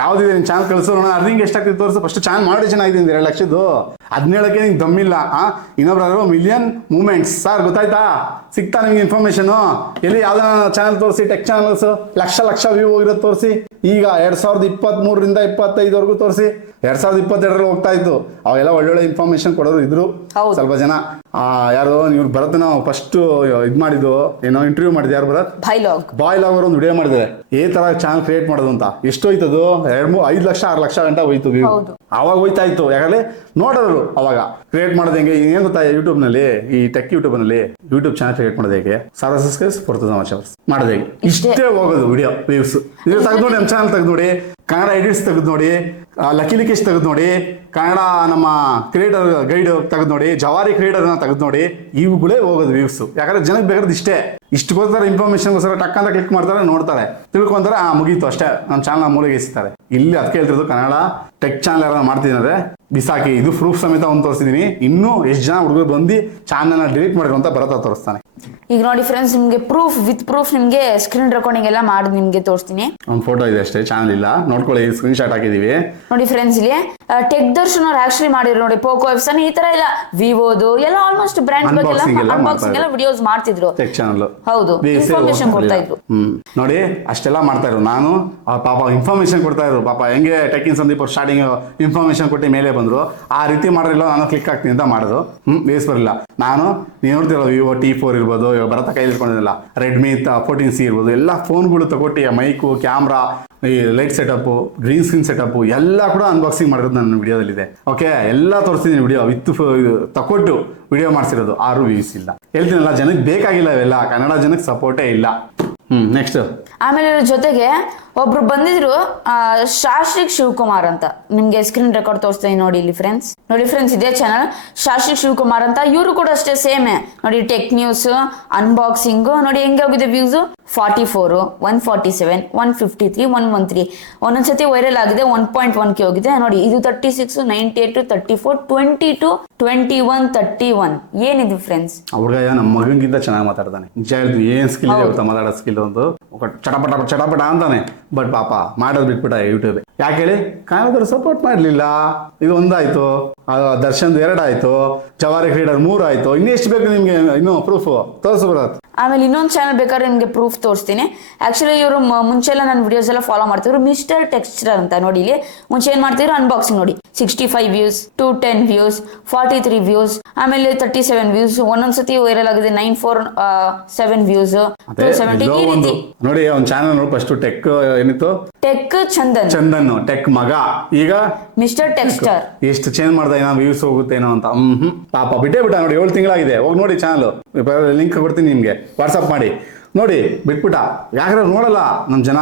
ಯಾವ್ದಿದೆ ನಿನ್ ಚಾನಲ್ ಕಳ್ಸೋ ನೋಡೋಣ. ಅರ್ನಿಂಗ್ ಎಷ್ಟಾಗ್ತಿದೆ ತೋರಿಸು. ಫಸ್ಟ್ ಚಾನಲ್ ಮಾಡಿ ಚೆನ್ನಾಗಿದೆ 2 ಲಕ್ಷದ್ದು. 17ಕ್ಕೆ ನಿಂಗೆ ದಮ್ಮಿಲ್ಲ. ಇನ್ನೊಬ್ರು ಮಿಲಿಯನ್ ಮೂವ್ಮೆಂಟ್ಸ್ ಸರ್, ಗೊತ್ತಾಯ್ತಾ? ಸಿಗ್ತಾ ನಿಮ್ಗೆ ಇನ್ಫಾರ್ಮೇಶನ್. ಎಲ್ಲಿ ಯಾವ್ದಾರ ಚಾನಲ್ ತೋರಿಸಿ, ಟೆಕ್ ಚಾನಲ್ಸ್ ಲಕ್ಷ ವ್ಯೂ ಹೋಗಿರೋದು ತೋರಿಸಿ. ಈಗ 2023ರಿಂದ 25ವರೆಗೂ ತೋರಿಸಿ. 2022ರಲ್ಲಿ ಹೋಗ್ತಾ ಇತ್ತು. ಅವೆಲ್ಲ ಒಳ್ಳೊಳ್ಳೆ ಇನ್ಫಾರ್ಮೇಶನ್ ಕೊಡೋರು ಇದ್ರು ಸ್ವಲ್ಪ ಜನ. ಯಾರು ನೀವು ಭರತ್ ನಾವು ಫಸ್ಟ್ ಇದ್ ಮಾಡಿದ್ದು ಏನೋ ಇಂಟರ್ವ್ಯೂ ಮಾಡಿದ್ವಿ. ಯಾರು ಭರತ್? ಬಾಯ್ ಲಾಗ್ ಒಂದು ವಿಡಿಯೋ ಮಾಡಿದ್ರೆ ಈ ತರ ಚಾನಲ್ ಕ್ರಿಯೇಟ್ ಮಾಡೋದು ಅಂತ. ಎಷ್ಟು ಹೋಯ್ತದು? 5 ಲಕ್ಷ 6 ಲಕ್ಷ ಗಂಟೆ ಹೋಯ್ತು ವ್ಯೂ. ಅವಾಗ ಹೋಯ್ತಾ ಇತ್ತು. ಯಾಕಂದ್ರೆ ನೋಡೋರು ಅವಾಗ ಕ್ರಿಯೇಟ್ ಮಾಡೋದು ಹೆಂಗೆ. ಏನ್ ಗೊತ್ತಾ, ಯೂಟ್ಯೂಬ್ ನಲ್ಲಿ, ಈ ಟೆಕ್ ಯೂಟ್ಯೂಬ್ ನಲ್ಲಿ ಯೂಟ್ಯೂಬ್ ಚಾನಲ್ ಕ್ರಿಯೇಟ್ ಮಾಡೋದು ಹೇಗೆ, 1000 ಸಬ್ಸ್ಕ್ರೈಬರ್ಸ್ 4000 ವಾಚರ್ಸ್ ಮಾಡೋದು ಹೇಗೆ, ಇಷ್ಟೇ ಹೋಗೋದು ವಿಡಿಯೋ ವ್ಯೂಸ್. ನೀವು ತೆಗೆದು ನೋಡಿ, ನಮ್ಮ ಚಾನಲ್ ತೆಗೆದು ನೋಡಿ, ಕನ್ನಡ ಎಡಿಟ್ಸ್ ತೆಗೆದು ನೋಡಿ, ಲಕ್ಕಿ ಲಿಕೇಶ್ ತೆಗೆದು ನೋಡಿ, ಕನ್ನಡ ನಮ್ಮ ಕ್ರಿಯೇಟರ್ ಗೈಡ್ ತೆಗೆದು ನೋಡಿ, ಜವಾರಿ ಕ್ರಿಯೇಟರ್ ತೆಗೆದು ನೋಡಿ, ಇವುಗಳೇ ಹೋಗೋದು ವ್ಯೂಸ್. ಯಾಕಂದ್ರೆ ಜನಕ್ಕೆ ಬೇಕಾದ್ರೆ ಇಷ್ಟೇ. ಇಷ್ಟಕ್ಕೋಸ್ಕರ ಇನ್ಫಾರ್ಮೇಶನ್ಗೋಸ್ಕರ ಟಕ್ ಅಂತ ಕ್ಲಿಕ್ ಮಾಡ್ತಾರೆ, ನೋಡ್ತಾರೆ, ತಿಳ್ಕೊಂತಾರೆ, ಮುಗೀತು ಅಷ್ಟೇ. ನಮ್ಮ ಚಾನಲ್ ಮೂಲೆಗೆ ಎಸಿತಾರೆ. ಇಲ್ಲಿ ಅದಕ್ಕೆ ಹೇಳ್ತಿರೋದು, ಕನ್ನಡ ಟೆಕ್ ಚಾನಲ್ ಯಾರು ಮಾಡ್ತಿದ್ದಾರೆ ಬಿಸಾಕಿ. ಇದು ಪ್ರೂಫ್ ಸಮೇತ ಒಂದು ತೋರಿಸಿದೀನಿ. ಇನ್ನೂ ಎಷ್ಟು ಜನ ಹುಡುಗರು ಬಂದು ಚಾನಲ್ನ ಡಿಲೀಟ್ ಮಾಡಿರೋ ಅಂತ ಭರತ ತೋರಿಸ್ತಾನೆ. ಈಗ ನೋಡಿ ಫ್ರೆಂಡ್ಸ್, ನಿಮ್ಗೆ ವಿತ್ ಪ್ರೂಫ್ ನಿಮ್ಗೆ ಸ್ಕ್ರೀನ್ ರೆಕಾರ್ಡಿಂಗ್ ಎಲ್ಲ ಮಾಡಿ ನಿಮ್ಗೆ ತೋರಿಸ್ತೀನಿ. ಒಂದು ಫೋಟೋ ಇದೆ ಅಷ್ಟೇ, ಚಾನಲ್ ಇಲ್ಲ, ನೋಡ್ಕೊಳ್ಳಿ. ಸ್ಕ್ರೀನ್ ಶಾಟ್ ಹಾಕಿದೀವಿ ನೋಡಿ ಫ್ರೆಂಡ್ಸ್. ಇಲ್ಲಿ ಟೆಕ್ ದರ್ಶನ್ ಅವ್ರು ಆಕ್ಚುಲಿ ಮಾಡಿದ್ರು ನೋಡಿ. ಪೋಕೋ ಎಫ್ಸನ್ ಈ ತರ ಎಲ್ಲ ವಿವೋದು ಎಲ್ಲ ಆಲ್ಮೋಸ್ಟ್ ಬ್ರ್ಯಾಂಡ್ ಬಗ್ಗೆ ಅನ್ಬಾಕ್ಸಿಂಗ್ ಎಲ್ಲ ವಿಡಿಯೋಸ್ ಮಾಡ್ತಿದ್ರು. ಟೆಕ್ ಚಾನಲ್ ಹೌದು, ಇನ್ಫಾರ್ಮೇಶನ್ ಕೊಡ್ತಾ ಇದ್ರು. ನೋಡಿ ಅಷ್ಟೆಲ್ಲ ಮಾಡ್ತಾ ಇದ್ರು. ನಾನು ಪಾಪ ಇನ್ಫಾರ್ಮೇಶನ್ ಕೊಡ್ತಾ ಇದ್ರು. ಪಾಪ ಹೆಂಗೆ tech in Sandeep starting information ಕೊಟ್ಟು ಮೇಲೆ ಬಂದ್ರು. ಆ ರೀತಿ ಮಾಡಿರಲಿಲ್ಲ, ನಾನು ಕ್ಲಿಕ್ ಆಗ್ತೀನಿ ಅಂತ ಮಾಡಿದ್ರು. ಬೇಸ್ ಬರಲಿಲ್ಲ. ನಾನು ನೀವು ನೋಡ್ತಿರೋ ವಿವೋ T4 ಇರ್ಬೋದು, ಇವಾಗ ಭರತ ಕೈಲಿ ಇಟ್ಕೊಂಡಿರಲ್ಲ, ರೆಡ್ಮಿ 14C ಇರ್ಬೋದು, ಎಲ್ಲ ಫೋನ್ಗಳು ತಗೊಟ್ಟು ಮೈಕು, ಕ್ಯಾಮ್ರಾ, ಈ light setup, green screen setup ಎಲ್ಲ ಕೂಡ ಅನ್ಬಾಕ್ಸಿಂಗ್ ಮಾಡಿರೋದು ನನ್ನ ವಿಡಿಯೋದಲ್ಲಿದೆ. ಓಕೆ, ಎಲ್ಲ ತೋರಿಸ್ತಿದ್ದೀನಿ ವಿಡಿಯೋ ವಿತ್ ತಕೊಟ್ಟು ವಿಡಿಯೋ ಮಾಡಿಸಿರೋದು. 6 ವ್ಯೂಸ್ ಇಲ್ಲ. ಹೇಳ್ತೀನಲ್ಲ, ಜನಕ್ಕೆ ಬೇಕಾಗಿಲ್ಲ ಇವೆಲ್ಲ. ಕನ್ನಡ ಜನಕ್ಕೆ ಸಪೋರ್ಟೇ ಇಲ್ಲ. ನೆಕ್ಸ್ಟ್ ಆಮೇಲೆ ಜೊತೆಗೆ ಒಬ್ರು ಬಂದಿದ್ರು, ಶಾಶ್ರಿಕ್ ಶಿವಕುಮಾರ್ ಅಂತ. ನಿಮ್ಗೆ ಸ್ಕ್ರೀನ್ ರೆಕಾರ್ಡ್ ತೋರಿಸ್ತೀನಿ ನೋಡಿ ಇಲ್ಲಿ ಫ್ರೆಂಡ್ಸ್. ನೋಡಿ ಫ್ರೆಂಡ್ಸ್, ಇದೇ ಚಾನಲ್ ಶಾಶ್ರಿಕ್ ಶಿವಕುಮಾರ್ ಅಂತ. ಇವರು ಕೂಡ ಅಷ್ಟೇ ಸೇಮ್ ನೋಡಿ. ಟೆಕ್ ನ್ಯೂಸ್, ಅನ್ಬಾಕ್ಸಿಂಗ್ ನೋಡಿ ಹೆಂಗೆ ಹೋಗಿದೆ ವ್ಯೂಸ್. 44, 147, 153, 113. ಒಂದೊಂದ್ಸತಿ ವೈರಲ್ ಆಗಿದೆ 1.1K ಹೋಗಿದೆ ನೋಡಿ. ಇದು 36, 98, 34, 22, 21, 31. ಏನಿದೆ ಫ್ರೆಂಡ್ಸ್? ಹುಡುಗ ನಮ್ಮ ಮಗನಿಗಿಂತ ಚೆನ್ನಾಗಿ ಮಾತಾಡ್ತಾನೆ. ನಿಜ ಹೇಳಿದ್ವಿ. ಏನ್ ಸ್ಕಿಲ್ ಇದೆ ಗೊತ್ತಾ ಮಾತಾಡೋ ಸ್ಕಿಲ್? ಒಂದು ಚಟಪಟ ಅಂತಾನೆ. ಬಟ್ ಪಾಪ ಮಾಡೋದು ಬಿಟ್ಬಿಟ್ಟ ಯೂಟ್ಯೂಬ್. ಯಾಕೆ ಹೇಳಿ, ಕನ್ನಡದವ್ರು ಸಪೋರ್ಟ್ ಮಾಡಲಿಲ್ಲ. ಇದು ಒಂದಾಯ್ತು, ದರ್ಶನ್ 2 ಆಯ್ತು, ಜವಾರಿ ಕ್ರೀಡರ್ 3 ಆಯ್ತು. ಇನ್ನೆಷ್ಟು ಬೇಕು ನಿಮ್ಗೆ ಇನ್ನು ಪ್ರೂಫ್ ತೋರಿಸು ಬರತ್. ಆಮೇಲೆ ಇನ್ನೊಂದು ಚಾನಲ್ ಬೇಕಾದ್ರೆ ನಿಮ್ಗೆ ಪ್ರೂಫ್ ತೋರಿಸ್ತೀನಿ. ಆಕ್ಚುಲಿ ಇವರು ಮುಂಚೆ ಎಲ್ಲ ನನ್ನ ವಿಡಿಯೋಸ್ ಎಲ್ಲ ಫಾಲೋ ಮಾಡ್ತಿದ್ರು, ಮಿಸ್ಟರ್ ಟೆಕ್ಸ್ಚರ್ ಅಂತ. ನೋಡಿ ಇಲ್ಲಿ ಮುಂಚೆ ಏನ್ ಮಾಡ್ತಿದ್ರು, ಅನ್ಬಾಕ್ಸಿಂಗ್ ನೋಡಿ, 65 ವ್ಯೂಸ್, 210 ವ್ಯೂಸ್, 43 ವ್ಯೂಸ್, ಆಮೇಲೆ 37 ವ್ಯೂಸ್, ಒಂದೊಂದ್ಸತಿ ವೈರಲ್ ಆಗಿದೆ 947 ವ್ಯೂಸ್, 270 ಈ ರೀತಿ. ನೋಡಿ ಅವ್ನ ಚಾನಲ್ ಫಸ್ಟ್ ಟೆಕ್ ಏನಿತ್ತು, ಟೆಕ್ ಚಂದನ್ ಟೆಕ್ ಮಗ, ಈಗ ಮಿಸ್ಟರ್ ಟೆಕ್ಸ್ಟರ್. ಎಷ್ಟು ಚೇಂಜ್ ಮಾಡ್ದ ಏನೋ ವ್ಯೂಸ್ ಹೋಗುತ್ತೇನೋ ಅಂತ. ಪಾಪ ಬಿಟ್ಟೇ ಬಿಟ್ಟ. ನೋಡಿ 7 ತಿಂಗಳಾಗಿದೆ. ಹೋಗಿ ನೋಡಿ ಚಾನಲ್, ಲಿಂಕ್ ಕೊಡ್ತೀನಿ ನಿಮ್ಗೆ, ವಾಟ್ಸಪ್ ಮಾಡಿ ನೋಡಿ. ಬಿಟ್ಬಿಟ್ಟ. ಯಾಕಂದ್ರೆ ನೋಡಲ್ಲ ನಮ್ಮ ಜನ,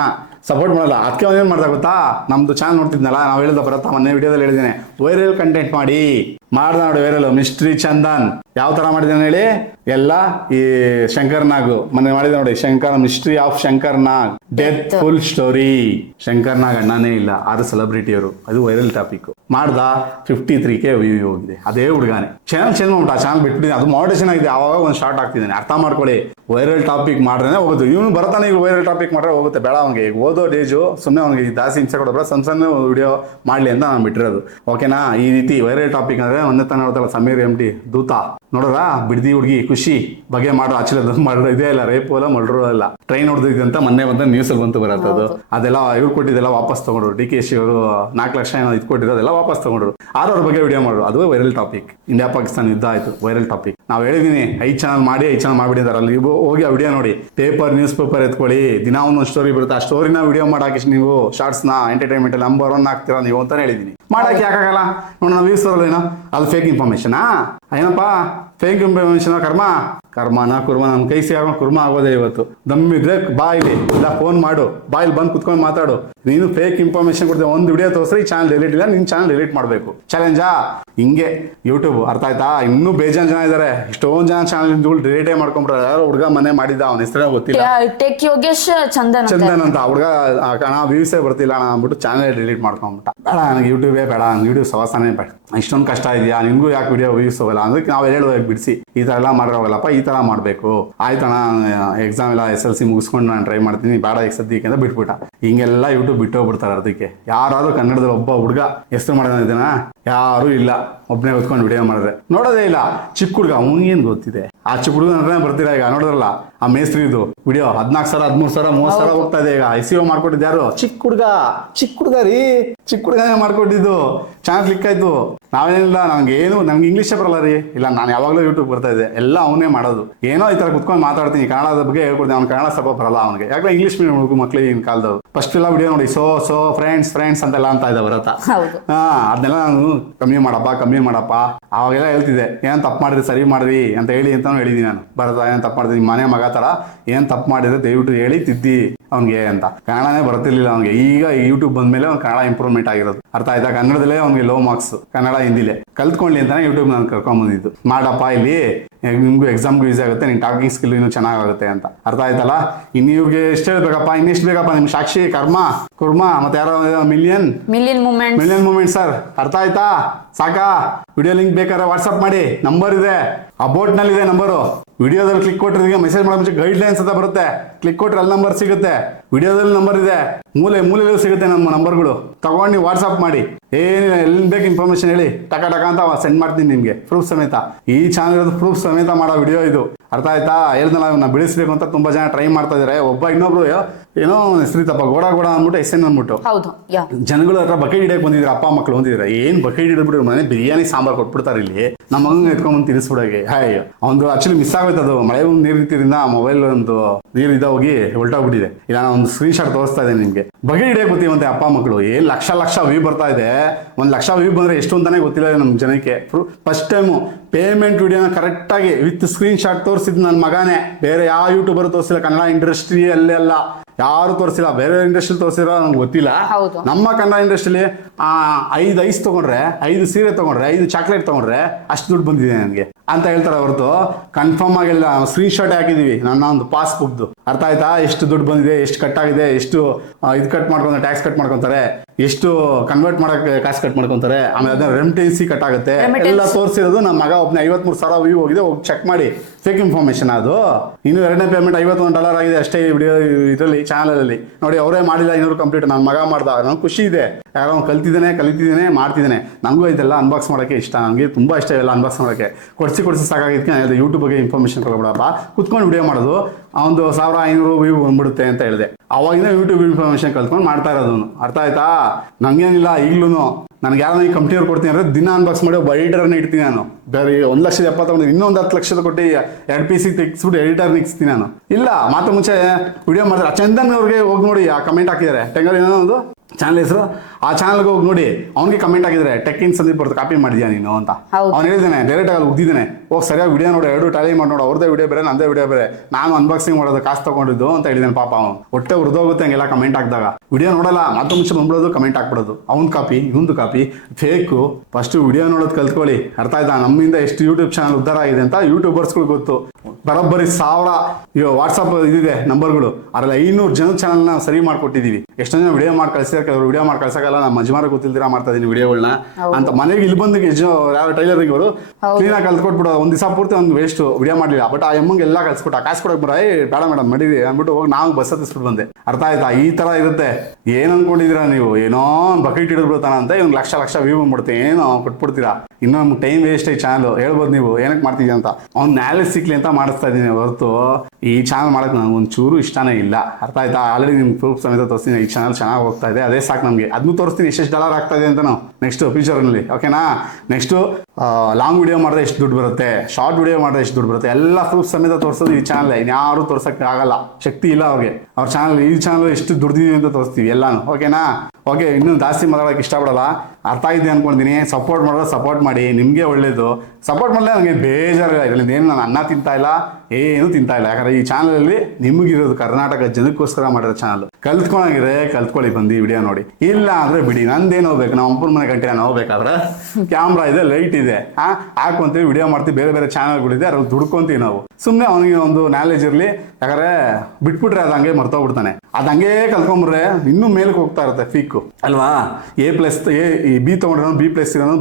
ಸಪೋರ್ಟ್ ಮಾಡಲ್ಲ. ಅದಕ್ಕೆ ಅವನೇನ್ ಮಾಡ್ದ ಗೊತ್ತಾ, ನಮ್ದು ಚಾನಲ್ ನೋಡ್ತಿದ್ನಲ್ಲ, ನಾವು ಹೇಳಿದ ಬರತ್ತಾ ಮೊನ್ನೆ ವಿಡಿಯೋದಲ್ಲಿ ಹೇಳಿದ್ದೇನೆ, ವೈರಲ್ ಕಂಟೆಂಟ್ ಮಾಡ್ದ ನೋಡಿ. ವೈರಲ್ ಮಿಸ್ಟ್ರಿ ಚಂದನ್ ಯಾವ ತರ ಮಾಡಿದಾನೆ ಹೇಳಿ, ಎಲ್ಲ ಈ ಶಂಕರ್ ನಾಗ್ ಮೊನ್ನೆ ಮಾಡಿದ ನೋಡಿ, mystery of Shankar Nag, death full story. Shankar Nag ಅಣ್ಣನೇ ಇಲ್ಲ, 6 ಸೆಲೆಬ್ರಿಟಿಯವರು. ಅದು ವೈರಲ್ ಟಾಪಿಕ್ ಮಾಡ್ದ. 53K ವ್ಯೂ ಹೋಗಿದೆ. ಅದೇ ಹುಡುಗಾನೆ ಚಾನಲ್ ಚೇಂಜ್ ಮಾಡ್ಬಿಟ್ಟ. ಚಾನಲ್ ಬಿಟ್ಬಿಟ್ಟಿದ್ದೀನಿ. ಅದು ಮಾನಿಟೈಸೇಷನ್ ಆಗಿದೆ. ಆವಾಗ ಒಂದು ಶಾರ್ಟ್ ಆಗ್ತಿದ್ದಾನೆ. ಅರ್ಥ ಮಾಡ್ಕೊಳ್ಳಿ, ವೈರಲ್ ಟಾಪಿಕ್ ಮಾಡ್ರೆ ಹೋಗುತ್ತೆ. ಇವನು ಬರ್ತಾನೆ, ಈಗ ವೈರಲ್ ಟಾಪಿಕ್ ಮಾಡ್ರೆ ಹೋಗುತ್ತೆ. ಬೇಡ ಅವ್ನಿಗೆ ಈಗ ಓದೋ ಡೇಜು, ಸುಮ್ಮನೆ ಅವ್ನಿಗೆ ಜಾಸ್ತಿ ಹಿಂಸೆ ಕೊಡೋದ್ರ ಸಣ್ಣ ವಿಡಿಯೋ ಮಾಡ್ಲಿ ಅಂತ ನಾನು ಬಿಟ್ಟಿರೋದು. ಓಕೆನಾ. ಈ ರೀತಿ ವೈರಲ್ ಟಾಪಿಕ್ ಅಂದ್ರೆ ಒಂದೇ ತಾನೇ ನೋಡ್ತಾರಲ್ಲ, ಸಮೀರ್ MT ದೂತ ನೋಡ್ರ, ಬಿಡ್ದಿ ಹುಡುಗಿ ಖುಷಿ ಬಗ್ಗೆ ಮಾಡೋ ಆಚಲೆ ಮಾಡ್ರೋ ಇದೇ ಇಲ್ಲ, ರೇಪು ಅಲ್ಲ, ಮರ್ಡ್ರು ಅಲ್ಲ, ಟ್ರೈನ್ ಹೊಡೆದಿದ್ದಂತ ಮೊನ್ನೆ ಬಂದ ನ್ಯೂಸ್ ಅಲ್ಲಿ ಬಂತು ಬರತ್ತದು. ಅದೆಲ್ಲ ಇವ್ರು ಕೊಟ್ಟಿದ್ದೆಲ್ಲ ವಾಪಸ್ ತಗೊಂಡ್ರು. DKC ಅವರು 4 ಲಕ್ಷ ಏನೋ ಇದು ಕೊಟ್ಟಿರೋದೆಲ್ಲ ವಾಪಸ್ ತಗೊಂಡ್ರು. ಅವ್ರ ಬಗ್ಗೆ ವಿಡಿಯೋ ಮಾಡ್ರು. ಅದು ವೈರಲ್ ಟಾಪಿಕ್. ಇಂಡಿಯಾ ಪಾಕಿಸ್ತಾನ ಯುದ್ಧ ಆಯ್ತು, ವೈರಲ್ ಟಾಪಿಕ್. ನಾವು ಹೇಳಿದೀನಿ 5 ಚಾನಲ್ ಮಾಡಿ 5 ಚಾನಲ್ ಮಾಡಿಬಿಟ್ಟಿದ್ದಾರೆ. ಅಲ್ಲಿ ಹೋಗಿ ಆ ವಿಡಿಯೋ ನೋಡಿ. ನ್ಯೂಸ್ ಪೇಪರ್ ಎತ್ಕೊಳ್ಳಿ, ದಿನ ಒಂದೊಂದು ಸ್ಟೋರಿ ಬರುತ್ತೆ. ಆ ಸ್ಟೋರಿನ ವಿಡಿಯೋ ಮಾಡಾಕಿ ನೀವು ಶಾರ್ಟ್ಸ್ ನ ಎಂಟರ್ಟೈನ್ಮೆಂಟ್ ನಂಬರ್ 1 ಆಗ್ತೀರಾ ನೀವು ಅಂತಾನೆ ಹೇಳಿದೀನಿ. ಮಾಡಾಕಿ ಯಾಕಾಗಲ್ಲ ನೋಡಿ, ನಾವು ವ್ಯೂಸ್ ಬರಲ್ಲ ಏನೋ. ಅದು ಫೇಕ್ ಇನ್ಫಾರ್ಮೇಶನ್. ಏನಪ್ಪಾ ಫೇಕ್ ಇನ್ಫಾರ್ಮೇಶನ್? ಕರ್ಮನ ಕುರ್ಮ ನಮ್ಮ ಕೈ ಸೇರೋ ಕುರ್ಮ ಆಗೋದೇ ಇವತ್ತು. ದಮ್ಮಿದ್ರೆ ಬಾಯಿಲಿ ಇಲ್ಲ ಫೋನ್ ಮಾಡು, ಬಾಯಿಲಿ ಬಂದು ಕುತ್ಕೊಂಡು ಮಾತಾಡು. ನೀನು ಫೇಕ್ ಇನ್ಫಾರ್ಮೇಶನ್ ಕೊಡ್ತೀವಿ, ಒಂದು ವಿಡಿಯೋ ತೋರಿಸ್ರಿ ಈ ಚಾನಲ್ ಡಿಲೀಟ್ ಇಲ್ಲ, ನಿನ್ ಚಾನಲ್ ಡಿಲೀಟ್ ಮಾಡಬೇಕು. ಚಾಲೆಂಜಾ ಹಿಂಗೆ ಯೂಟ್ಯೂಬ್. ಅರ್ಥ ಆಯ್ತಾ? ಇನ್ನೂ ಬೇಜಾನ್ ಜನ ಇದಾರೆ. ಇಷ್ಟೊಂದು ಜನ ಚಾನಲ್ ಡಿಲೀಟೇ ಮಾಡ್ಕೊಂಡ್ರೆ. ಯಾರೋ ಹುಡುಗ ಮನೆ ಮಾಡಿದ್ದ, ಅವನ ಹೆಸರೇ ಗೊತ್ತಿಲ್ಲ, ಟೆಕ್ ಯೋಗೇಶ್ ಚಂದನ್ ಅಂತ ಹುಡುಗ. ಅಣ್ಣ ವ್ಯೂಸೇ ಬರ್ತಿಲ್ಲ ಅಣ್ಣ ಅಂದ್ಬಿಟ್ಟು ಚಾನಲ್ ಡಿಲೀಟ್ ಮಾಡ್ಕೊಂಡ್ಬಿಟ್ಟ. ಬೇಡ ನನಗೆ ಯೂಟ್ಯೂಬೇ ಬೇಡ, ನನಗೆ ಯೂಟ್ಯೂಬ್ ಸವಾಸನೇ ಬೇಡ. ಇಷ್ಟೊಂದು ಕಷ್ಟ ಇದೆಯಾ ನಿನ್ಗೂ, ಯಾಕೆ ವಿಡಿಯೋ ವ್ಯೂಸ್ ಹೋಗಲ್ಲ? ಅದಕ್ಕೆ ನಾವು ಹೇಳುವಾಗ ಬಿಡಿಸಿ, ಈ ಥರ ಎಲ್ಲ ಮಾಡಿರೋಗಲ್ಲಪ್ಪ, ಈ ಥರ ಮಾಡಬೇಕು. ಆಯ್ತಣ್ಣ ಎಕ್ಸಾಮ್ ಎಲ್ಲ SLC ಮುಗಿಸ್ಕೊಂಡು ನಾನು ಟ್ರೈ ಮಾಡ್ತೀನಿ, ಬೇಡ ಈಗ ಸದ್ಯಕ್ಕೆ ಅಂತ ಬಿಟ್ಬಿಟ್ಟ. ಹಿಂಗೆಲ್ಲ ಯೂಟ್ಯೂಬ್ ಬಿಟ್ಟೋಗ್ಬಿಡ್ತಾರೆ. ಅದಕ್ಕೆ ಯಾರಾದ್ರೂ ಕನ್ನಡದಲ್ಲಿ ಒಬ್ಬ ಹುಡುಗ ಹೆಸರು ಮಾಡೋದಿದ್ದೇನಾ? ಯಾರು ಇಲ್ಲ. ಒಬ್ಬನೇ ಹೊತ್ಕೊಂಡು ವಿಡಿಯೋ ಮಾಡಿದ್ರೆ ನೋಡೋದೇ ಇಲ್ಲ. ಚಿಕ್ಕ ಹುಡುಗ, ಅವ್ನಿಗೇನು ಗೊತ್ತಿದೆ? ಆ ಚಿಕ್ಕ ಹುಡುಗ ಅಂದ್ರೆ ಬರ್ತೀರಾ ಈಗ ನೋಡಿದ್ರಲ್ಲ ಆ ಮೇಸ್ತ್ರಿದು ವಿಡಿಯೋ 14,000 13,000 30,000 ಹೋಗ್ತಾ ಇದೆ. ಈಗ ICO ಮಾಡ್ಕೊಟ್ಟಿದ್ದು ಯಾರು? ಚಿಕ್ಕ ಹುಡುಗ ರೀ, ಚಿಕ್ಕ ಹುಡುಗನೇ ಮಾಡ್ಕೊಟ್ಟಿದ್ದು. ಚಾನಲ್ ಕ್ಲಿಕ್ ಆಯ್ತು. ನಾವೇನಿಲ್ಲ, ನಮ್ಗೆ ಇಂಗ್ಲೀಷೇ ಬರಲ್ಲ ರೀ. ಇಲ್ಲ, ನಾನು ಯಾವಾಗಲೂ ಯೂಟ್ಯೂಬ್ ಬರ್ತಾ ಇದೆ, ಎಲ್ಲ ಅವನೇ ಮಾಡೋದು. ಏನೋ ಈ ತರ ಕುತ್ಕೊಂಡು ಮಾತಾಡ್ತೀನಿ, ಕನ್ನಡದ ಬಗ್ಗೆ ಹೇಳ್ಕೊಡ್ತೀನಿ. ಅವ್ನು ಕನ್ನಡ ಸ್ವಲ್ಪ ಬರಲ್ಲ ಅವನಿಗೆ. ಯಾಕಂದ್ರೆ ಇಂಗ್ಲೀಷ್ ಮೀಡಿಯಂ ಹುಡುಗ ಮಕ್ಳಿಗೆ ಇನ್ ಕಾಲದವ್ರು. ಫಸ್ಟ್ ಎಲ್ಲ ವಿಡಿಯೋ ನೋಡಿ ಸೋ ಫ್ರೆಂಡ್ಸ್ ಅಂತೆಲ್ಲ ಅಂತ ಇದೆ ಬರತ್ತಾ. ಅದನ್ನೆಲ್ಲ ನಾನು ಕಮ್ಮಿ ಮಾಡಪ್ಪ ಅವಾಗೆಲ್ಲ ಹೇಳ್ತಿದ್ದೆ. ಏನ್ ತಪ್ಪು ಮಾಡಿದ್ರಿ ಸರಿ ಮಾಡ್ರಿ ಅಂತ ಹೇಳಿ ಅಂತಾನು ಹೇಳಿದೀನಿ ನಾನು. ಬರತ್ತಾ ಏನ್ ತಪ್ಪು ಮಾಡಿದ್ರಿ, ಮನೆ ಮಗ ತರ ಏನ್ ತಪ್ಪು ಮಾಡಿದ್ರೆ ದಯವಿಟ್ಟು ಹೇಳಿ ತಿದ್ದಿ ಅವ್ನಿಗೆ ಅಂತ. ಕನ್ನಡನೇ ಬರ್ತಿರ್ಲಿಲ್ಲ ಅವ್ನಿಗೆ. ಈಗ ಯೂಟ್ಯೂಬ್ ಬಂದ್ಮೇಲೆ ಅವ್ನು ಕನ್ನಡ ಇಂಪ್ರೂವ್ಮೆಂಟ್ ಆಗಿರೋದು. ಅರ್ಥ ಆಯ್ತಾ? ಕನ್ನಡದಲ್ಲೇ ಅವ್ನಿಗೆ ಲೋ ಮಾರ್ಕ್ಸ್, ಕನ್ನಡ ಹಿಂದಿಲೆ ಕಲ್ತ್ಕೊಳ್ಳಿ ಅಂತಾನೆ ಯೂಟ್ಯೂಬ್ ನಾನು ಕರ್ಕೊಂಡ್ ಬಂದಿದ್ದು. ಮಾಡಪ್ಪ ಇಲ್ಲಿ ನಿಮ್ಗೂ ಎಕ್ಸಾಮ್ಗೂ ಯೂಸ್ ಆಗುತ್ತೆ, ನಿನ್ ಟಾಕಿಂಗ್ ಸ್ಕಿಲ್ ಇನ್ನೂ ಚೆನ್ನಾಗುತ್ತೆ ಅಂತ. ಅರ್ಥ ಆಯ್ತಲ್ಲ? ಇನ್ನು ಇವ್ರಿಗೆ ಎಷ್ಟು ಹೇಳ್ಬೇಕಪ್ಪ, ಇನ್ನೆಷ್ಟು ಬೇಕಪ್ಪ ನಿಮ್ ಸಾಕ್ಷಿ, ಕುರ್ಮ ಮತ್ತೆ ಯಾರೋ ಮಿಲಿಯನ್ ಮೂಮೆಂಟ್ ಸರ್. ಅರ್ಥ ಆಯ್ತಾ? ಸಾಕಾ? ವಿಡಿಯೋ ಲಿಂಕ್ ಬೇಕಾದ್ರೆ ವಾಟ್ಸ್ಆಪ್ ಮಾಡಿ, ನಂಬರ್ ಇದೆ, ಅಬೌಟ್ ನಲ್ಲಿ ಇದೆ ನಂಬರು. ವಿಡಿಯೋದಲ್ಲಿ ಕ್ಲಿಕ್ ಕೊಟ್ಟರೆ ಮೆಸೇಜ್ ಮಾಡೋ ಮುಂಚೆ ಗೈಡ್ ಲೈನ್ಸ್ ಅಂತ ಬರುತ್ತೆ. ಕ್ಲಿಕ್ ಕೊಟ್ರೆ ಅಲ್ಲಿ ನಂಬರ್ ಸಿಗುತ್ತೆ. ವಿಡಿಯೋದಲ್ಲಿ ನಂಬರ್ ಇದೆ, ಮೂಲೆಯಲ್ಲೂ ಸಿಗುತ್ತೆ ನಮ್ಮ ನಂಬರ್ಗಳು. ತಗೊಂಡು ನೀವು ವಾಟ್ಸ್ಆಪ್ ಮಾಡಿ. ಏನಿಲ್ಲ, ಎಲ್ಲಿ ಬೇಕು ಇನ್ಫಾರ್ಮೇಶನ್ ಹೇಳಿ, ಟಕ ಅಂತ ಸೆಂಡ್ ಮಾಡ್ತೀನಿ ನಿಮ್ಗೆ ಪ್ರೂಫ್ ಸಮೇತ. ಈ ಚಾನಲ್ ಇರೋದು ಪ್ರೂಫ್ ಸಮೇತ ಮಾಡೋ ವಿಡಿಯೋ ಇದು. ಅರ್ಥ ಆಯ್ತಾ? ಹೇಳ್ದಲ್ಲ, ನಾವು ಬೆಳೆಸ್ಬೇಕು ಅಂತ ತುಂಬಾ ಜನ ಟ್ರೈ ಮಾಡ್ತಾ ಇದಾರೆ. ಇನ್ನೊಬ್ರು ಏನೋ ಹೆಸರಿತಪ್ಪ ಗೋಡ ಅಂದ್ಬಿಟ್ಟು SN ಅಂದ್ಬಿಟ್ಟು ಜನಗಳು ಹತ್ರ ಬಕೆಟ್ ಹಿಡಿಯಕ್ಕೆ ಬಂದಿದ್ರೆ, ಅಪ್ಪ ಮಕ್ಕಳು ಬಂದಿದ್ರೆ. ಏನ್ ಬಕೆಟ್ ಹಿಡಿದ್ಬಿಟ್ರು, ಮನೆ ಬಿರಿಯಾನಿ ಸಾಂಬಾರ್ ಕೊಟ್ಬಿಡ್ತಾರೆ ಇಲ್ಲಿ. ನಮ್ಮ ಮಗನ್ ಎತ್ಕೊಂಡ್ಬಂದು ತಿರ್ಸ್ಬಿಡೋಕೆ. ಒಂದು ಆಕ್ಚುಲಿ ಮಿಸ್ ಆಗೋಯ್ತು. ಅದು ಮಳೆ ನೀರು ನಿಂತಿರಿಂದ ಮೊಬೈಲ್ ಒಂದು ನೀರು ಹೋಗಿ ಹೊಲ್ಟೋಗ್ಬಿಟ್ಟಿದೆ. ಇಲ್ಲ, ನಾನು ಒಂದು ಸ್ಕ್ರೀನ್ ಶಾಟ್ ತೋರಿಸ್ತಾ ಇದ್ದೇನೆ ನಿಮ್ಗೆ. ಬಕೆಟ್ ಹಿಡಿಯಕ್ಕೆ ಗೊತ್ತಿವಂತೆ ಅಪ್ಪ ಮಕ್ಕಳು. ಏನ್ ಲಕ್ಷ ವ್ಯೂ ಬರ್ತಾ ಇದೆ. 1 ಲಕ್ಷ ವ್ಯೂ ಬಂದ್ರೆ ಎಷ್ಟು ಅಂತಾನೆ ಗೊತ್ತಿಲ್ಲ ನಮ್ ಜನಕ್ಕೆ. ಫಸ್ಟ್ ಟೈಮು ಪೇಮೆಂಟ್ ವಿಡಿಯೋನ ಕರೆಕ್ಟ್ ಆಗಿ ವಿತ್ ಸ್ಕ್ರೀನ್ ಶಾಟ್ ತೋರಿಸಿದ್ ನನ್ನ ಮಗನೇ. ಬೇರೆ ಯಾವ ಯೂಟ್ಯೂಬರ್ ತೋರಿಸಿಲ್ಲ. ಕನ್ನಡ ಇಂಡಸ್ಟ್ರಿ ಅಲ್ಲೆಲ್ಲ ಯಾರು ತೋರಿಸಿಲ್ಲ. ಬೇರೆ ಇಂಡಸ್ಟ್ರಿ ತೋರಿಸಿರೋ ನಂಗೆ ಗೊತ್ತಿಲ್ಲ. ನಮ್ಮ ಕನ್ನಡ ಇಂಡಸ್ಟ್ರಿಲಿ 5 ಐಸ್ ತಗೊಂಡ್ರೆ, 5 ಸೀರೆ ತಗೊಂಡ್ರೆ, 5 ಚಾಕ್ಲೇಟ್ ತಗೊಂಡ್ರೆ ಅಷ್ಟು ದುಡ್ಡು ಬಂದಿದೆ ನನಗೆ ಅಂತ ಹೇಳ್ತಾರೆ ಹೊರತು ಕನ್ಫರ್ಮ್ ಆಗಿಲ್ಲ. ಸ್ಕ್ರೀನ್ ಶಾಟ್ ಹಾಕಿದೀವಿ ನನ್ನ ಒಂದು ಪಾಸ್ಬುಕ್ದು. ಅರ್ಥ ಆಯ್ತಾ? ಎಷ್ಟು ದುಡ್ಡು ಬಂದಿದೆ, ಎಷ್ಟು ಕಟ್ ಆಗಿದೆ, ಎಷ್ಟು ಇದು ಕಟ್ ಮಾಡ್ಕೊಂತಾರೆ, ಟ್ಯಾಕ್ಸ್ ಕಟ್ ಮಾಡ್ಕೊಂತಾರೆ, ಎಷ್ಟು ಕನ್ವರ್ಟ್ ಮಾಡಕ್ಕೆ ಕಾಸು ಕಟ್ ಮಾಡ್ಕೊಂತಾರೆ, ಆಮೇಲೆ ಅದನ್ನ ರೆಮಿಟೆನ್ಸಿ ಕಟ್ ಆಗುತ್ತೆ ಎಲ್ಲ ತೋರಿಸಿರೋದು. ನಮ್ಮ ಮಗ ಒಬ್ಬನೇ 53,000 ವ್ಯೂ ಹೋಗಿದೆ, ಹೋಗಿ ಚೆಕ್ ಮಾಡಿ. ಫೇಕ್ ಇನ್ಫಾರ್ಮೇಶನ್ ಅದು. ಇನ್ನು 2ನೇ ಪೇಮೆಂಟ್ $51 ಆಗಿದೆ ಅಷ್ಟೇ ವಿಡಿಯೋ ಇದರಲ್ಲಿ ಚಾನಲಲ್ಲಿ ನೋಡಿ. ಅವರೇ ಮಾಡಿಲ್ಲ, ಇನ್ನೂರು ಕಂಪ್ಲೀಟ್ ನನ್ನ ಮಗ ಮಾಡ್ದ. ನಂಗೆ ಖುಷಿ ಇದೆ, ಯಾರೋ ಕಲಿತಿದ್ದೇನೆ ಮಾಡ್ತಿದ್ದೇನೆ. ನನಗೂ ಇದೆಲ್ಲ ಅನ್ಬಾಕ್ಸ್ ಮಾಡೋಕ್ಕೆ ಇಷ್ಟ, ನನಗೆ ತುಂಬ ಇಷ್ಟ ಇವೆಲ್ಲ ಅನ್ಬಾಕ್ಸ್ ಮಾಡೋಕ್ಕೆ. ಕೊಡಿಸಿ ಸಾಕಾಗಿದ್ದಕ್ಕೆ ಯೂಟ್ಯೂಬ್ ಬಗ್ಗೆ ಇನ್ಫಾರ್ಮೇಷನ್ ಕೊಡಬೇಡಪ್ಪ, ಕುತ್ಕೊಂಡು ವಿಡಿಯೋ ಮಾಡೋದು. ಒಂದು 1,500 ವ್ಯೂ ಬಂದ್ಬಿಡುತ್ತೆ ಅಂತ ಹೇಳಿದೆ. ಅವಾಗಿಂದ ಯೂಟ್ಯೂಬ್ ಇನ್ಫಾರ್ಮೇಶನ್ ಕಲ್ತ್ಕೊಂಡು ಮಾಡ್ತಾ ಇರೋದು. ಅರ್ಥ ಆಯ್ತಾ? ನಂಗೇನಿಲ್ಲ, ಈಗಲೂ ನನಗೆ ಯಾರೋ ಈ ಕಂಪ್ನಿಯವ್ರು ಕೊಡ್ತೀನಿ ಅಂದರೆ ದಿನ ಅನ್ಬಾಕ್ಸ್ ಮಾಡಿ ಒಬ್ಬ ಎಡಿಟರ್ನ ಇಡ್ತೀನಿ ನಾನು. ಬೇರೆ 1,70,000 ಇನ್ನೊಂದು 10 ಲಕ್ಷದ ಕೊಟ್ಟು 2 PC ತೆಗಿಸ್ಬಿಟ್ಟು ಎಡಿಟರ್ನ ಇಕ್ಸ್ತೀನಿ ನಾನು. ಇಲ್ಲ ಮಾತ್ರ ಮುಂಚೆ ವಿಡಿಯೋ ಮಾಡಿದ್ರೆ ಚಂದನ್ ಅವ್ರಿಗೆ ಹೋಗಿ ನೋಡಿ, ಆ ಕಮೆಂಟ್ ಹಾಕಿದ್ದಾರೆ ಟೆಂಗರ್ ಏನೋ ಒಂದು ಚಾನಲ್ ಹೆಸರು, ಆ ಚಾನಲ್ಗೆ ಹೋಗಿ ನೋಡಿ. ಅವ್ನಿಗೆ ಕಮೆಂಟ್ ಆಗಿದ್ರೆ ಟೆಕ್ ಇನ್ ಸಂದೀಪ್ ಬರ್ತು ಕಾಪಿ ಮಾಡಿದ್ಯಾ ನೀನು ಅಂತ. ಅವ್ನು ಹೇಳಿದ್ದಾನೆ ಡೈರೆಕ್ಟ್ ಆಗಿ ಉಗ್ದಿದ್ದಾನೆ, ಹೋಗಿ ಸರಿಯಾಗಿ ವಿಡಿಯೋ ನೋಡಿ, 2 ಟ್ಯಾಲಿ ಮಾಡಿ ನೋಡು, ಅವ್ರದ್ದೇ ವಿಡಿಯೋ ಬೇರೆ ನಂದೇ ವಿಡಿಯೋ ಬೇರೆ, ನಾನು ಅನ್ಬಾಕ್ಸಿಂಗ್ ಮಾಡೋದು ಕಾಸು ತಗೊಂಡಿದ್ದು ಅಂತ ಹೇಳಿದ್ದಾನೆ. ಪಾಪ ಅವನು ಹೊಟ್ಟೆ ಉರಿದೋಗುತ್ತೆ ಹಂಗೆಲ್ಲ ಕಮೆಂಟ್ ಹಾಕಿದಾಗ. ವಿಡಿಯೋ ನೋಡಲ್ಲ, ಮಾತು ಮುಂಚೆ ಬಂದ್ಬಿಡೋದು, ಕಮೆಂಟ್ ಹಾಕ್ಬಿಡೋದು. ಅವ್ನ ಕಾಪಿ ಇವಂದು ಕಾಪಿ ಫೇಕು. ಫಸ್ಟ್ ವಿಡಿಯೋ ನೋಡೋದು ಕಲ್ತ್ಕೊಳ್ಳಿ. ಅರ್ಥ ಆಯ್ತಾ? ನಮ್ಮಿಂದ ಎಷ್ಟು ಯೂಟ್ಯೂಬ್ ಚಾನಲ್ ಉದ್ಧಾರ ಆಗಿದೆ ಅಂತ ಯೂಟ್ಯೂಬರ್ಸ್ಗಳು ಗೊತ್ತು. ಬರೋಬ್ಬರಿ 1000 ಇವಾಗ ವಾಟ್ಸಪ್ ಇದಿದೆ ನಂಬರ್ಗಳು, ಅದರಲ್ಲಿ 500 ಜನದ ಚಾನಲ್ನ ನಾವು ಸರಿ ಮಾಡ್ಕೊಟ್ಟಿದ್ದೀವಿ. ಎಷ್ಟೋ ಜನ ವಿಡಿಯೋ ಮಾಡಿ ಕಳ್ಸಿದ್ರೆ, ಕೆಲವರು ವಿಡಿಯೋ ಮಾಡಿ ಕಳ್ಸೋಕ್ಕಲ್ಲ. ನಮ್ಮ ಮಜ್ಮಾರ ಗೊತ್ತಿಲ್ದಿರ ಮಾಡ್ತಾ ಇದೀನಿ ವಿಡಿಯೋಗಳನ್ನ ಅಂತ. ಮನೆಗೆ ಇಲ್ಲಿ ಬಂದು ಯಾವ ಟೈಲರ್ಗೆ ಅವರು ಕ್ಲೀನಾಗಿ ಕಲ್ತ್ಕೊಟ್ಬಿಡೋ, ಒಂದು ದಿವಸ ಪೂರ್ತಿ ಒಂದು ವೇಸ್ಟ್ ವಿಡಿಯೋ ಮಾಡಲಿಲ್ಲ. ಬಟ್ ಆ ಎಮ್ಮಂಗೆ ಎಲ್ಲ ಕಲ್ಸ್ಕೊಟ್ಟು ಕಾಸು ಕೊಡಕ್ಕೆ ಬರ ಬೇಡ ಮೇಡಮ್ ಮಡೀರಿ ಅಂದ್ಬಿಟ್ಟು ಹೋಗಿ ನಾವು ಬಸ್ ಹತ್ತಿಸ್ಬಿಟ್ಟು ಬಂದೆ. ಅರ್ಥ ಆಯ್ತಾ? ಈ ತರ ಇರುತ್ತೆ. ಏನ್ ಅನ್ಕೊಂಡಿದ್ದೀರಾ ನೀವು? ಏನೋ ಬಕೆಟ್ ಹಿಡಿದ್ಬಿಡ್ತಾನ ಅಂತ ಇವ್ನು ಲಕ್ಷ ವ್ಯೂ ಬಂದ್ಬಿಡುತ್ತೆ, ಏನೋ ಕೊಟ್ಬಿಡ್ತೀರಾ. ಇನ್ನೊಂದು ಟೈಮ್ ವೇಸ್ಟ್ ಆಗಿ ಚಾನಲ್. ಹೇಳ್ಬೋದು ನೀವು ಏನಕ್ಕೆ ಮಾಡ್ತಿದ್ದೀವಿ ಅಂತ. ಅವ್ನು ನಾಲೆಜ್ ಸಿಕ್ಲಿ ಅಂತ ಮಾಡಿಸ್ತಾ ಇದ್ದೀನಿ ಹೊರತು ಈ ಚಾನಲ್ ಮಾಡಕ್ಕೆ ನನಗೆ ಒಂದು ಚೂರು ಇಷ್ಟನೇ ಇಲ್ಲ. ಅರ್ಥ ಆಯ್ತಾ? ಆಲ್ರೆಡಿ ನಿಮ್ಗೆ ಪ್ರೂಫ್ ಸಮೇತ ತೋರಿಸ್ತೀನಿ. ಈ ಚಾನಲ್ ಚೆನ್ನಾಗಿ ಹೋಗ್ತಾ ಇದೆ, ಅದೇ ಸಾಕು ನಮಗೆ. ಅದನ್ನು ತೋರಿಸ್ತೀನಿ ಎಷ್ಟು $1 ಆಗ್ತಾ ಇದೆ ಅಂತ ನಾವು ನೆಕ್ಸ್ಟ್ ಫ್ಯೂಚರ್ನಲ್ಲಿ. ಓಕೆನಾ? ನೆಕ್ಸ್ಟು ಲಾಂಗ್ ವಿಡಿಯೋ ಮಾಡಿದ್ರೆ ಎಷ್ಟು ದುಡ್ಡು ಬರುತ್ತೆ, ಶಾರ್ಟ್ ವಿಡಿಯೋ ಮಾಡಿದ್ರೆ ಎಷ್ಟು ದುಡ್ಡು ಬರುತ್ತೆ, ಎಲ್ಲ ಪ್ರೂಫ್ ಸಮೇತ ತೋರಿಸೋದು ಈ ಚಾನಲ್. ಇನ್ಯಾರು ತೋರ್ಸಕ್ಕೆ ಆಗಲ್ಲ, ಶಕ್ತಿ ಇಲ್ಲ ಅವ್ರಿಗೆ. ಅವ್ರ ಚಾನಲ್, ಈ ಚಾನಲ್ ಎಷ್ಟು ದುಡ್ದಿದೀವಿ ಅಂತ ತೋರಿಸ್ತೀವಿ ಎಲ್ಲಾನು. ಓಕೆನಾ? ಓಕೆ, ಇನ್ನೂ ಜಾಸ್ತಿ ಮಾತಾಡೋಕೆ ಇಷ್ಟಪಡಲ್ಲ. ಅರ್ಥ ಆಗಿದೆ ಅನ್ಕೊಂಡಿದ್ದೀನಿ. ಸಪೋರ್ಟ್ ಮಾಡೋದು ಸಪೋರ್ಟ್ ಮಾಡಿ, ನಿಮಗೆ ಒಳ್ಳೇದು. ಸಪೋರ್ಟ್ ಮಾಡಲೇ ನನಗೆ ಬೇಜಾರಿಲ್ಲ. ಇದರಿಂದ ಏನು ನಾನು ಅನ್ನ ತಿಂತಾ ಇಲ್ಲ, ಏನು ತಿಂತಾ ಇಲ್ಲ. ಯಾಕಂದ್ರೆ ಈ ಚಾನಲಲ್ಲಿ ನಿಮಗಿರೋದು ಕರ್ನಾಟಕ ಜನಕ್ಕೋಸ್ಕರ ಮಾಡಿರೋ ಚಾನಲ್. ಕಲ್ತ್ಕೊಳಂಗಿದ್ರೆ ಕಲ್ತ್ಕೊಳ್ಳಿ, ಬಂದು ವಿಡಿಯೋ ನೋಡಿ. ಇಲ್ಲ ಅಂದ್ರೆ ಬಿಡಿ, ನಂದೇನು ಹೋಗ್ಬೇಕು. ನಾವು ಅಪ್ಪನ ಮನೆ ಗಂಟೆ ನಾವು ಹೋಗ್ಬೇಕಾದ್ರೆ ಕ್ಯಾಮ್ರಾ ಇದೆ, ಲೈಟ್ ಇದೆ, ಹಾಕೊಂತೀವಿ, ವಿಡಿಯೋ ಮಾಡ್ತೀವಿ. ಬೇರೆ ಬೇರೆ ಚಾನಲ್ಗಳಿದೆ, ಅದ್ರಲ್ಲಿ ದುಡ್ಕೊಂತೀವಿ ನಾವು. ಸುಮ್ಮನೆ ಅವನಿಗೆ ಒಂದು ನಾಲೆಜ್ ಇರಲಿ. ಯಾಕಂದ್ರೆ ಬಿಟ್ಬಿಟ್ರೆ ಅದು ಹಂಗೆ ಮರ್ತೋಗ್ಬಿಡ್ತಾನೆ. ಅದು ಹಂಗೆ ಕಲ್ತ್ಕೊಂಡ್ರೆ ಇನ್ನೂ ಮೇಲಕ್ಕೆ ಹೋಗ್ತಾ ಇರುತ್ತೆ ಫೀಕು ಅಲ್ವಾ? B ತೊಗೊಂಡ್ರೆ B+ ಇರೋನು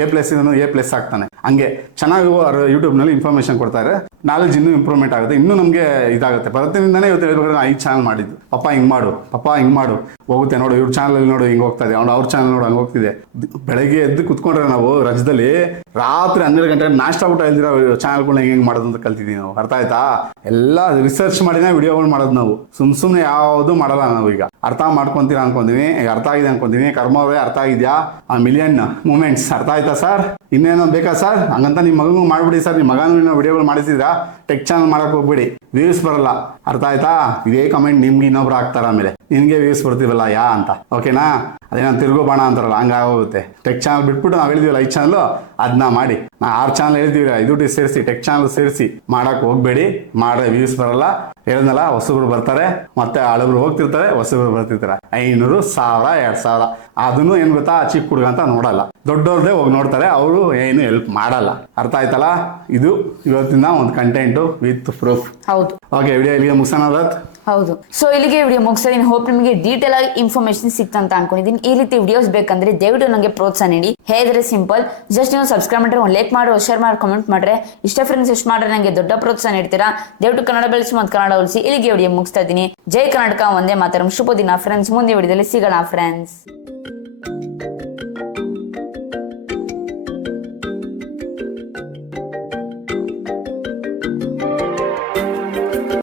A+ ಇರೋನು A+ ಆಗ್ತಾನೆ. ಹಂಗೆ ಚೆನ್ನಾಗಿ ಯೂಟ್ಯೂಬ್ನಲ್ಲಿ ಇನ್ಫಾರ್ಮೇಶನ್ ಕೊಡ್ತಾರೆ. ನಾಲೆಜ್ ಇನ್ನೂ ಇಂಪ್ರೂವ್ಮೆಂಟ್ ಆಗುತ್ತೆ, ಇನ್ನೂ ನಮಗೆ ಇದಾಗುತ್ತೆ. ಬರತ್ತಿನಿಂದನೇ ಇವತ್ತು ಹೇಳ್ಬೇಕಾದ್ರೆ ನಾನು 5 ಚಾನಲ್ ಮಾಡಿದ್ದು. ಪಪ್ಪ ಹಿಂಗೆ ಮಾಡು ಹೋಗುತ್ತೆ ನೋಡು, ಇವ್ರ ಚಾನಲ್ ನೋಡು ಹಿಂಗೆ ಹೋಗ್ತಾ ಇದೆ, ಅವ್ರ ಚಾನಲ್ ನೋಡು ಹಂಗೆ ಹೋಗ್ತಿದೆ. ಬೆಳಗ್ಗೆ ಎದ್ದು ಕುತ್ಕೊಂಡ್ರೆ ನಾವು ರಾಜ್ಯದಲ್ಲಿ ರಾತ್ರಿ 12 ಗಂಟೆ ನಾಷ್ಟ ಊಟ ಇಲ್ದಿರೋ ಚಾನಲ್ಗಳನ್ನ ಹೆಂಗೆ ಮಾಡೋದು ಅಂತ ಕಲ್ತಿದ್ದೀವಿ ನಾವು. ಅರ್ಥ ಆಯ್ತಾ? ಎಲ್ಲ ರಿಸರ್ಚ್ ಮಾಡಿನೇ ವಿಡಿಯೋಗಳು ಮಾಡೋದು ನಾವು. ಸುಮ್ಮನೆ ಯಾವುದು ಮಾಡಲ್ಲ ನಾವು. ಈಗ ಅರ್ಥ ಮಾಡ್ಕೊಂತೀರಾ ಅನ್ಕೊಂತೀನಿ, ಅರ್ಥ ಆಗಿದೆ ಅನ್ಕೊಂತೀನಿ. ಕರ್ಮವೇ ಅರ್ಥ ಆಗಿದ್ಯಾ? ಆ ಮಿಲಿಯನ್ ಮೂಮೆಂಟ್ಸ್ ಅರ್ಥ ಆಯ್ತಾ ಸರ್? ಇನ್ನೇನೋ ಬೇಕಾ ಸರ್? ಹಂಗಂತ ನಿಮ್ಮ ಮಗನಿಗೂ ಮಾಡ್ಬಿಡಿ ಸರ್. ನಿಮ್ಮ ಮಗನೂ ವಿಡಿಯೋಗಳು ಮಾಡಿಸಿದ್ರಾ ಟೆಕ್ ಚಾನಲ್ ಮಾಡಕ್ ಹೋಗ್ಬಿಡಿ, ವ್ಯೂಸ್ ಬರಲ್ಲ. ಅರ್ಥ ಆಯ್ತಾ? ಇದೇ ಕಮೆಂಟ್ ನಿಮ್ಗೆ ಇನ್ನೊಬ್ರು ಹಾಕ್ತಾರ, ಆಮೇಲೆ ನಿನ್ಗೆ ವ್ಯೂಸ್ ಬರ್ತೀವಲ್ಲ ಯಾ ಅಂತ. ಓಕೆನಾ? ಅದೇನೋ ತಿರುಗೋ ಬಾಣ ಅಂತಾರಲ್ಲ, ಹಂಗಾಗೋಗುತ್ತೆ. ಟೆಕ್ ಚಾನಲ್ ಬಿಟ್ಬಿಟ್ಟು ನಾವು ಹೇಳಿದೀವಲ್ಲ 5 ಚಾನಲ್, ಅದನ್ನ ಮಾಡಿ. ನಾ 6 ಚಾನಲ್ ಹೇಳ್ತೀವಿ, 5 ಸೇರಿಸಿ ಟೆಕ್ ಚಾನಲ್ ಸೇರಿಸಿ ಮಾಡಕ್ ಹೋಗ್ಬೇಡಿ. ಮಾಡ್ರೆ ವ್ಯೂಸ್ ಬರಲ್ಲ. ಹೇಳಿದ್ನಲ್ಲ, ಹೊಸಬ್ರು ಬರ್ತಾರೆ, ಮತ್ತೆ ಹಳಬ್ರು ಹೋಗ್ತಿರ್ತಾರೆ, ಹೊಸಬ್ರು ಬರ್ತಿರ್ತಾರೆ. 500, 1000, 2000 ಅದನ್ನು ಏನ್ ಗೊತ್ತಾ, ಚಿಕ್ಕ ಹುಡುಗ ಅಂತ ನೋಡಲ್ಲ. ದೊಡ್ಡವ್ರದೇ ಹೋಗಿ ನೋಡ್ತಾರೆ, ಅವರು ಏನು ಹೆಲ್ಪ್ ಮಾಡಲ್ಲ. ಅರ್ಥ ಆಯ್ತಲ್ಲ? ಇದು ಇವತ್ತಿನ ಒಂದು ಕಂಟೆಂಟು ವಿತ್ ಪ್ರೂಫ್. ಹೌದು. ಓಕೆ, ವಿಡಿಯೋ ಇಲ್ಲಿಗೆ ಮುಗಿಸೋಣ. ಹೌದು. ಸೊ ಇಲ್ಲಿಗೆ ವಿಡಿಯೋ ಮುಗಿಸಿದೀನಿ. ಹೋಪ್ ನಿಮಗೆ ಡೀಟೇಲ್ ಆಗಿ ಇನ್ಫಾರ್ಮೇಶನ್ ಸಿಕ್ತಂತ ಅನ್ಕೊಂಡಿದ್ದೀನಿ. ಈ ರೀತಿ ವಿಡಿಯೋಸ್ ಬೇಕಂದ್ರೆ ದಯವಿಟ್ಟು ನನಗೆ ಪ್ರೋತ್ಸಾಹ ನೀಡಿ. ಹೇಳಿದ್ರೆ ಸಿಂಪಲ್, ಜಸ್ಟ್ ನೀವು ಸಬ್ಸ್ಕ್ರೈಬ್ ಮಾಡ್ರೆ, ಒಂದು ಲೈಕ್ ಮಾಡಿ, ಶೇರ್ ಮಾಡಿ, ಕಮೆಂಟ್ ಮಾಡ್ರೆ, ಇಷ್ಟ ಫ್ರೆಂಡ್ಸ್ ಎಷ್ಟು ಮಾಡ್ರೆ ನನಗೆ ದೊಡ್ಡ ಪ್ರೋತ್ಸಾಹ ನೀಡ್ತೀರಾ. ದಯವಿಟ್ಟು ಕನ್ನಡ ಬೆಳೆಸಿ ಮತ್ತು ಕನ್ನಡ ಉಳಿಸಿ. ಇಲ್ಲಿಗೆ ವಿಡಿಯೋ ಮುಗಿಸ್ತಾ ಇದ್ದೀನಿ. ಜೈ ಕರ್ನಾಟಕ, ಒಂದೇ ಮಾತರಂ. ಶುಭ ದಿನ ಫ್ರೆಂಡ್ಸ್. ಮುಂದೆ ವಿಡಿಯೋದಲ್ಲಿ ಸಿಗೋಣ ಫ್ರೆಂಡ್ಸ್.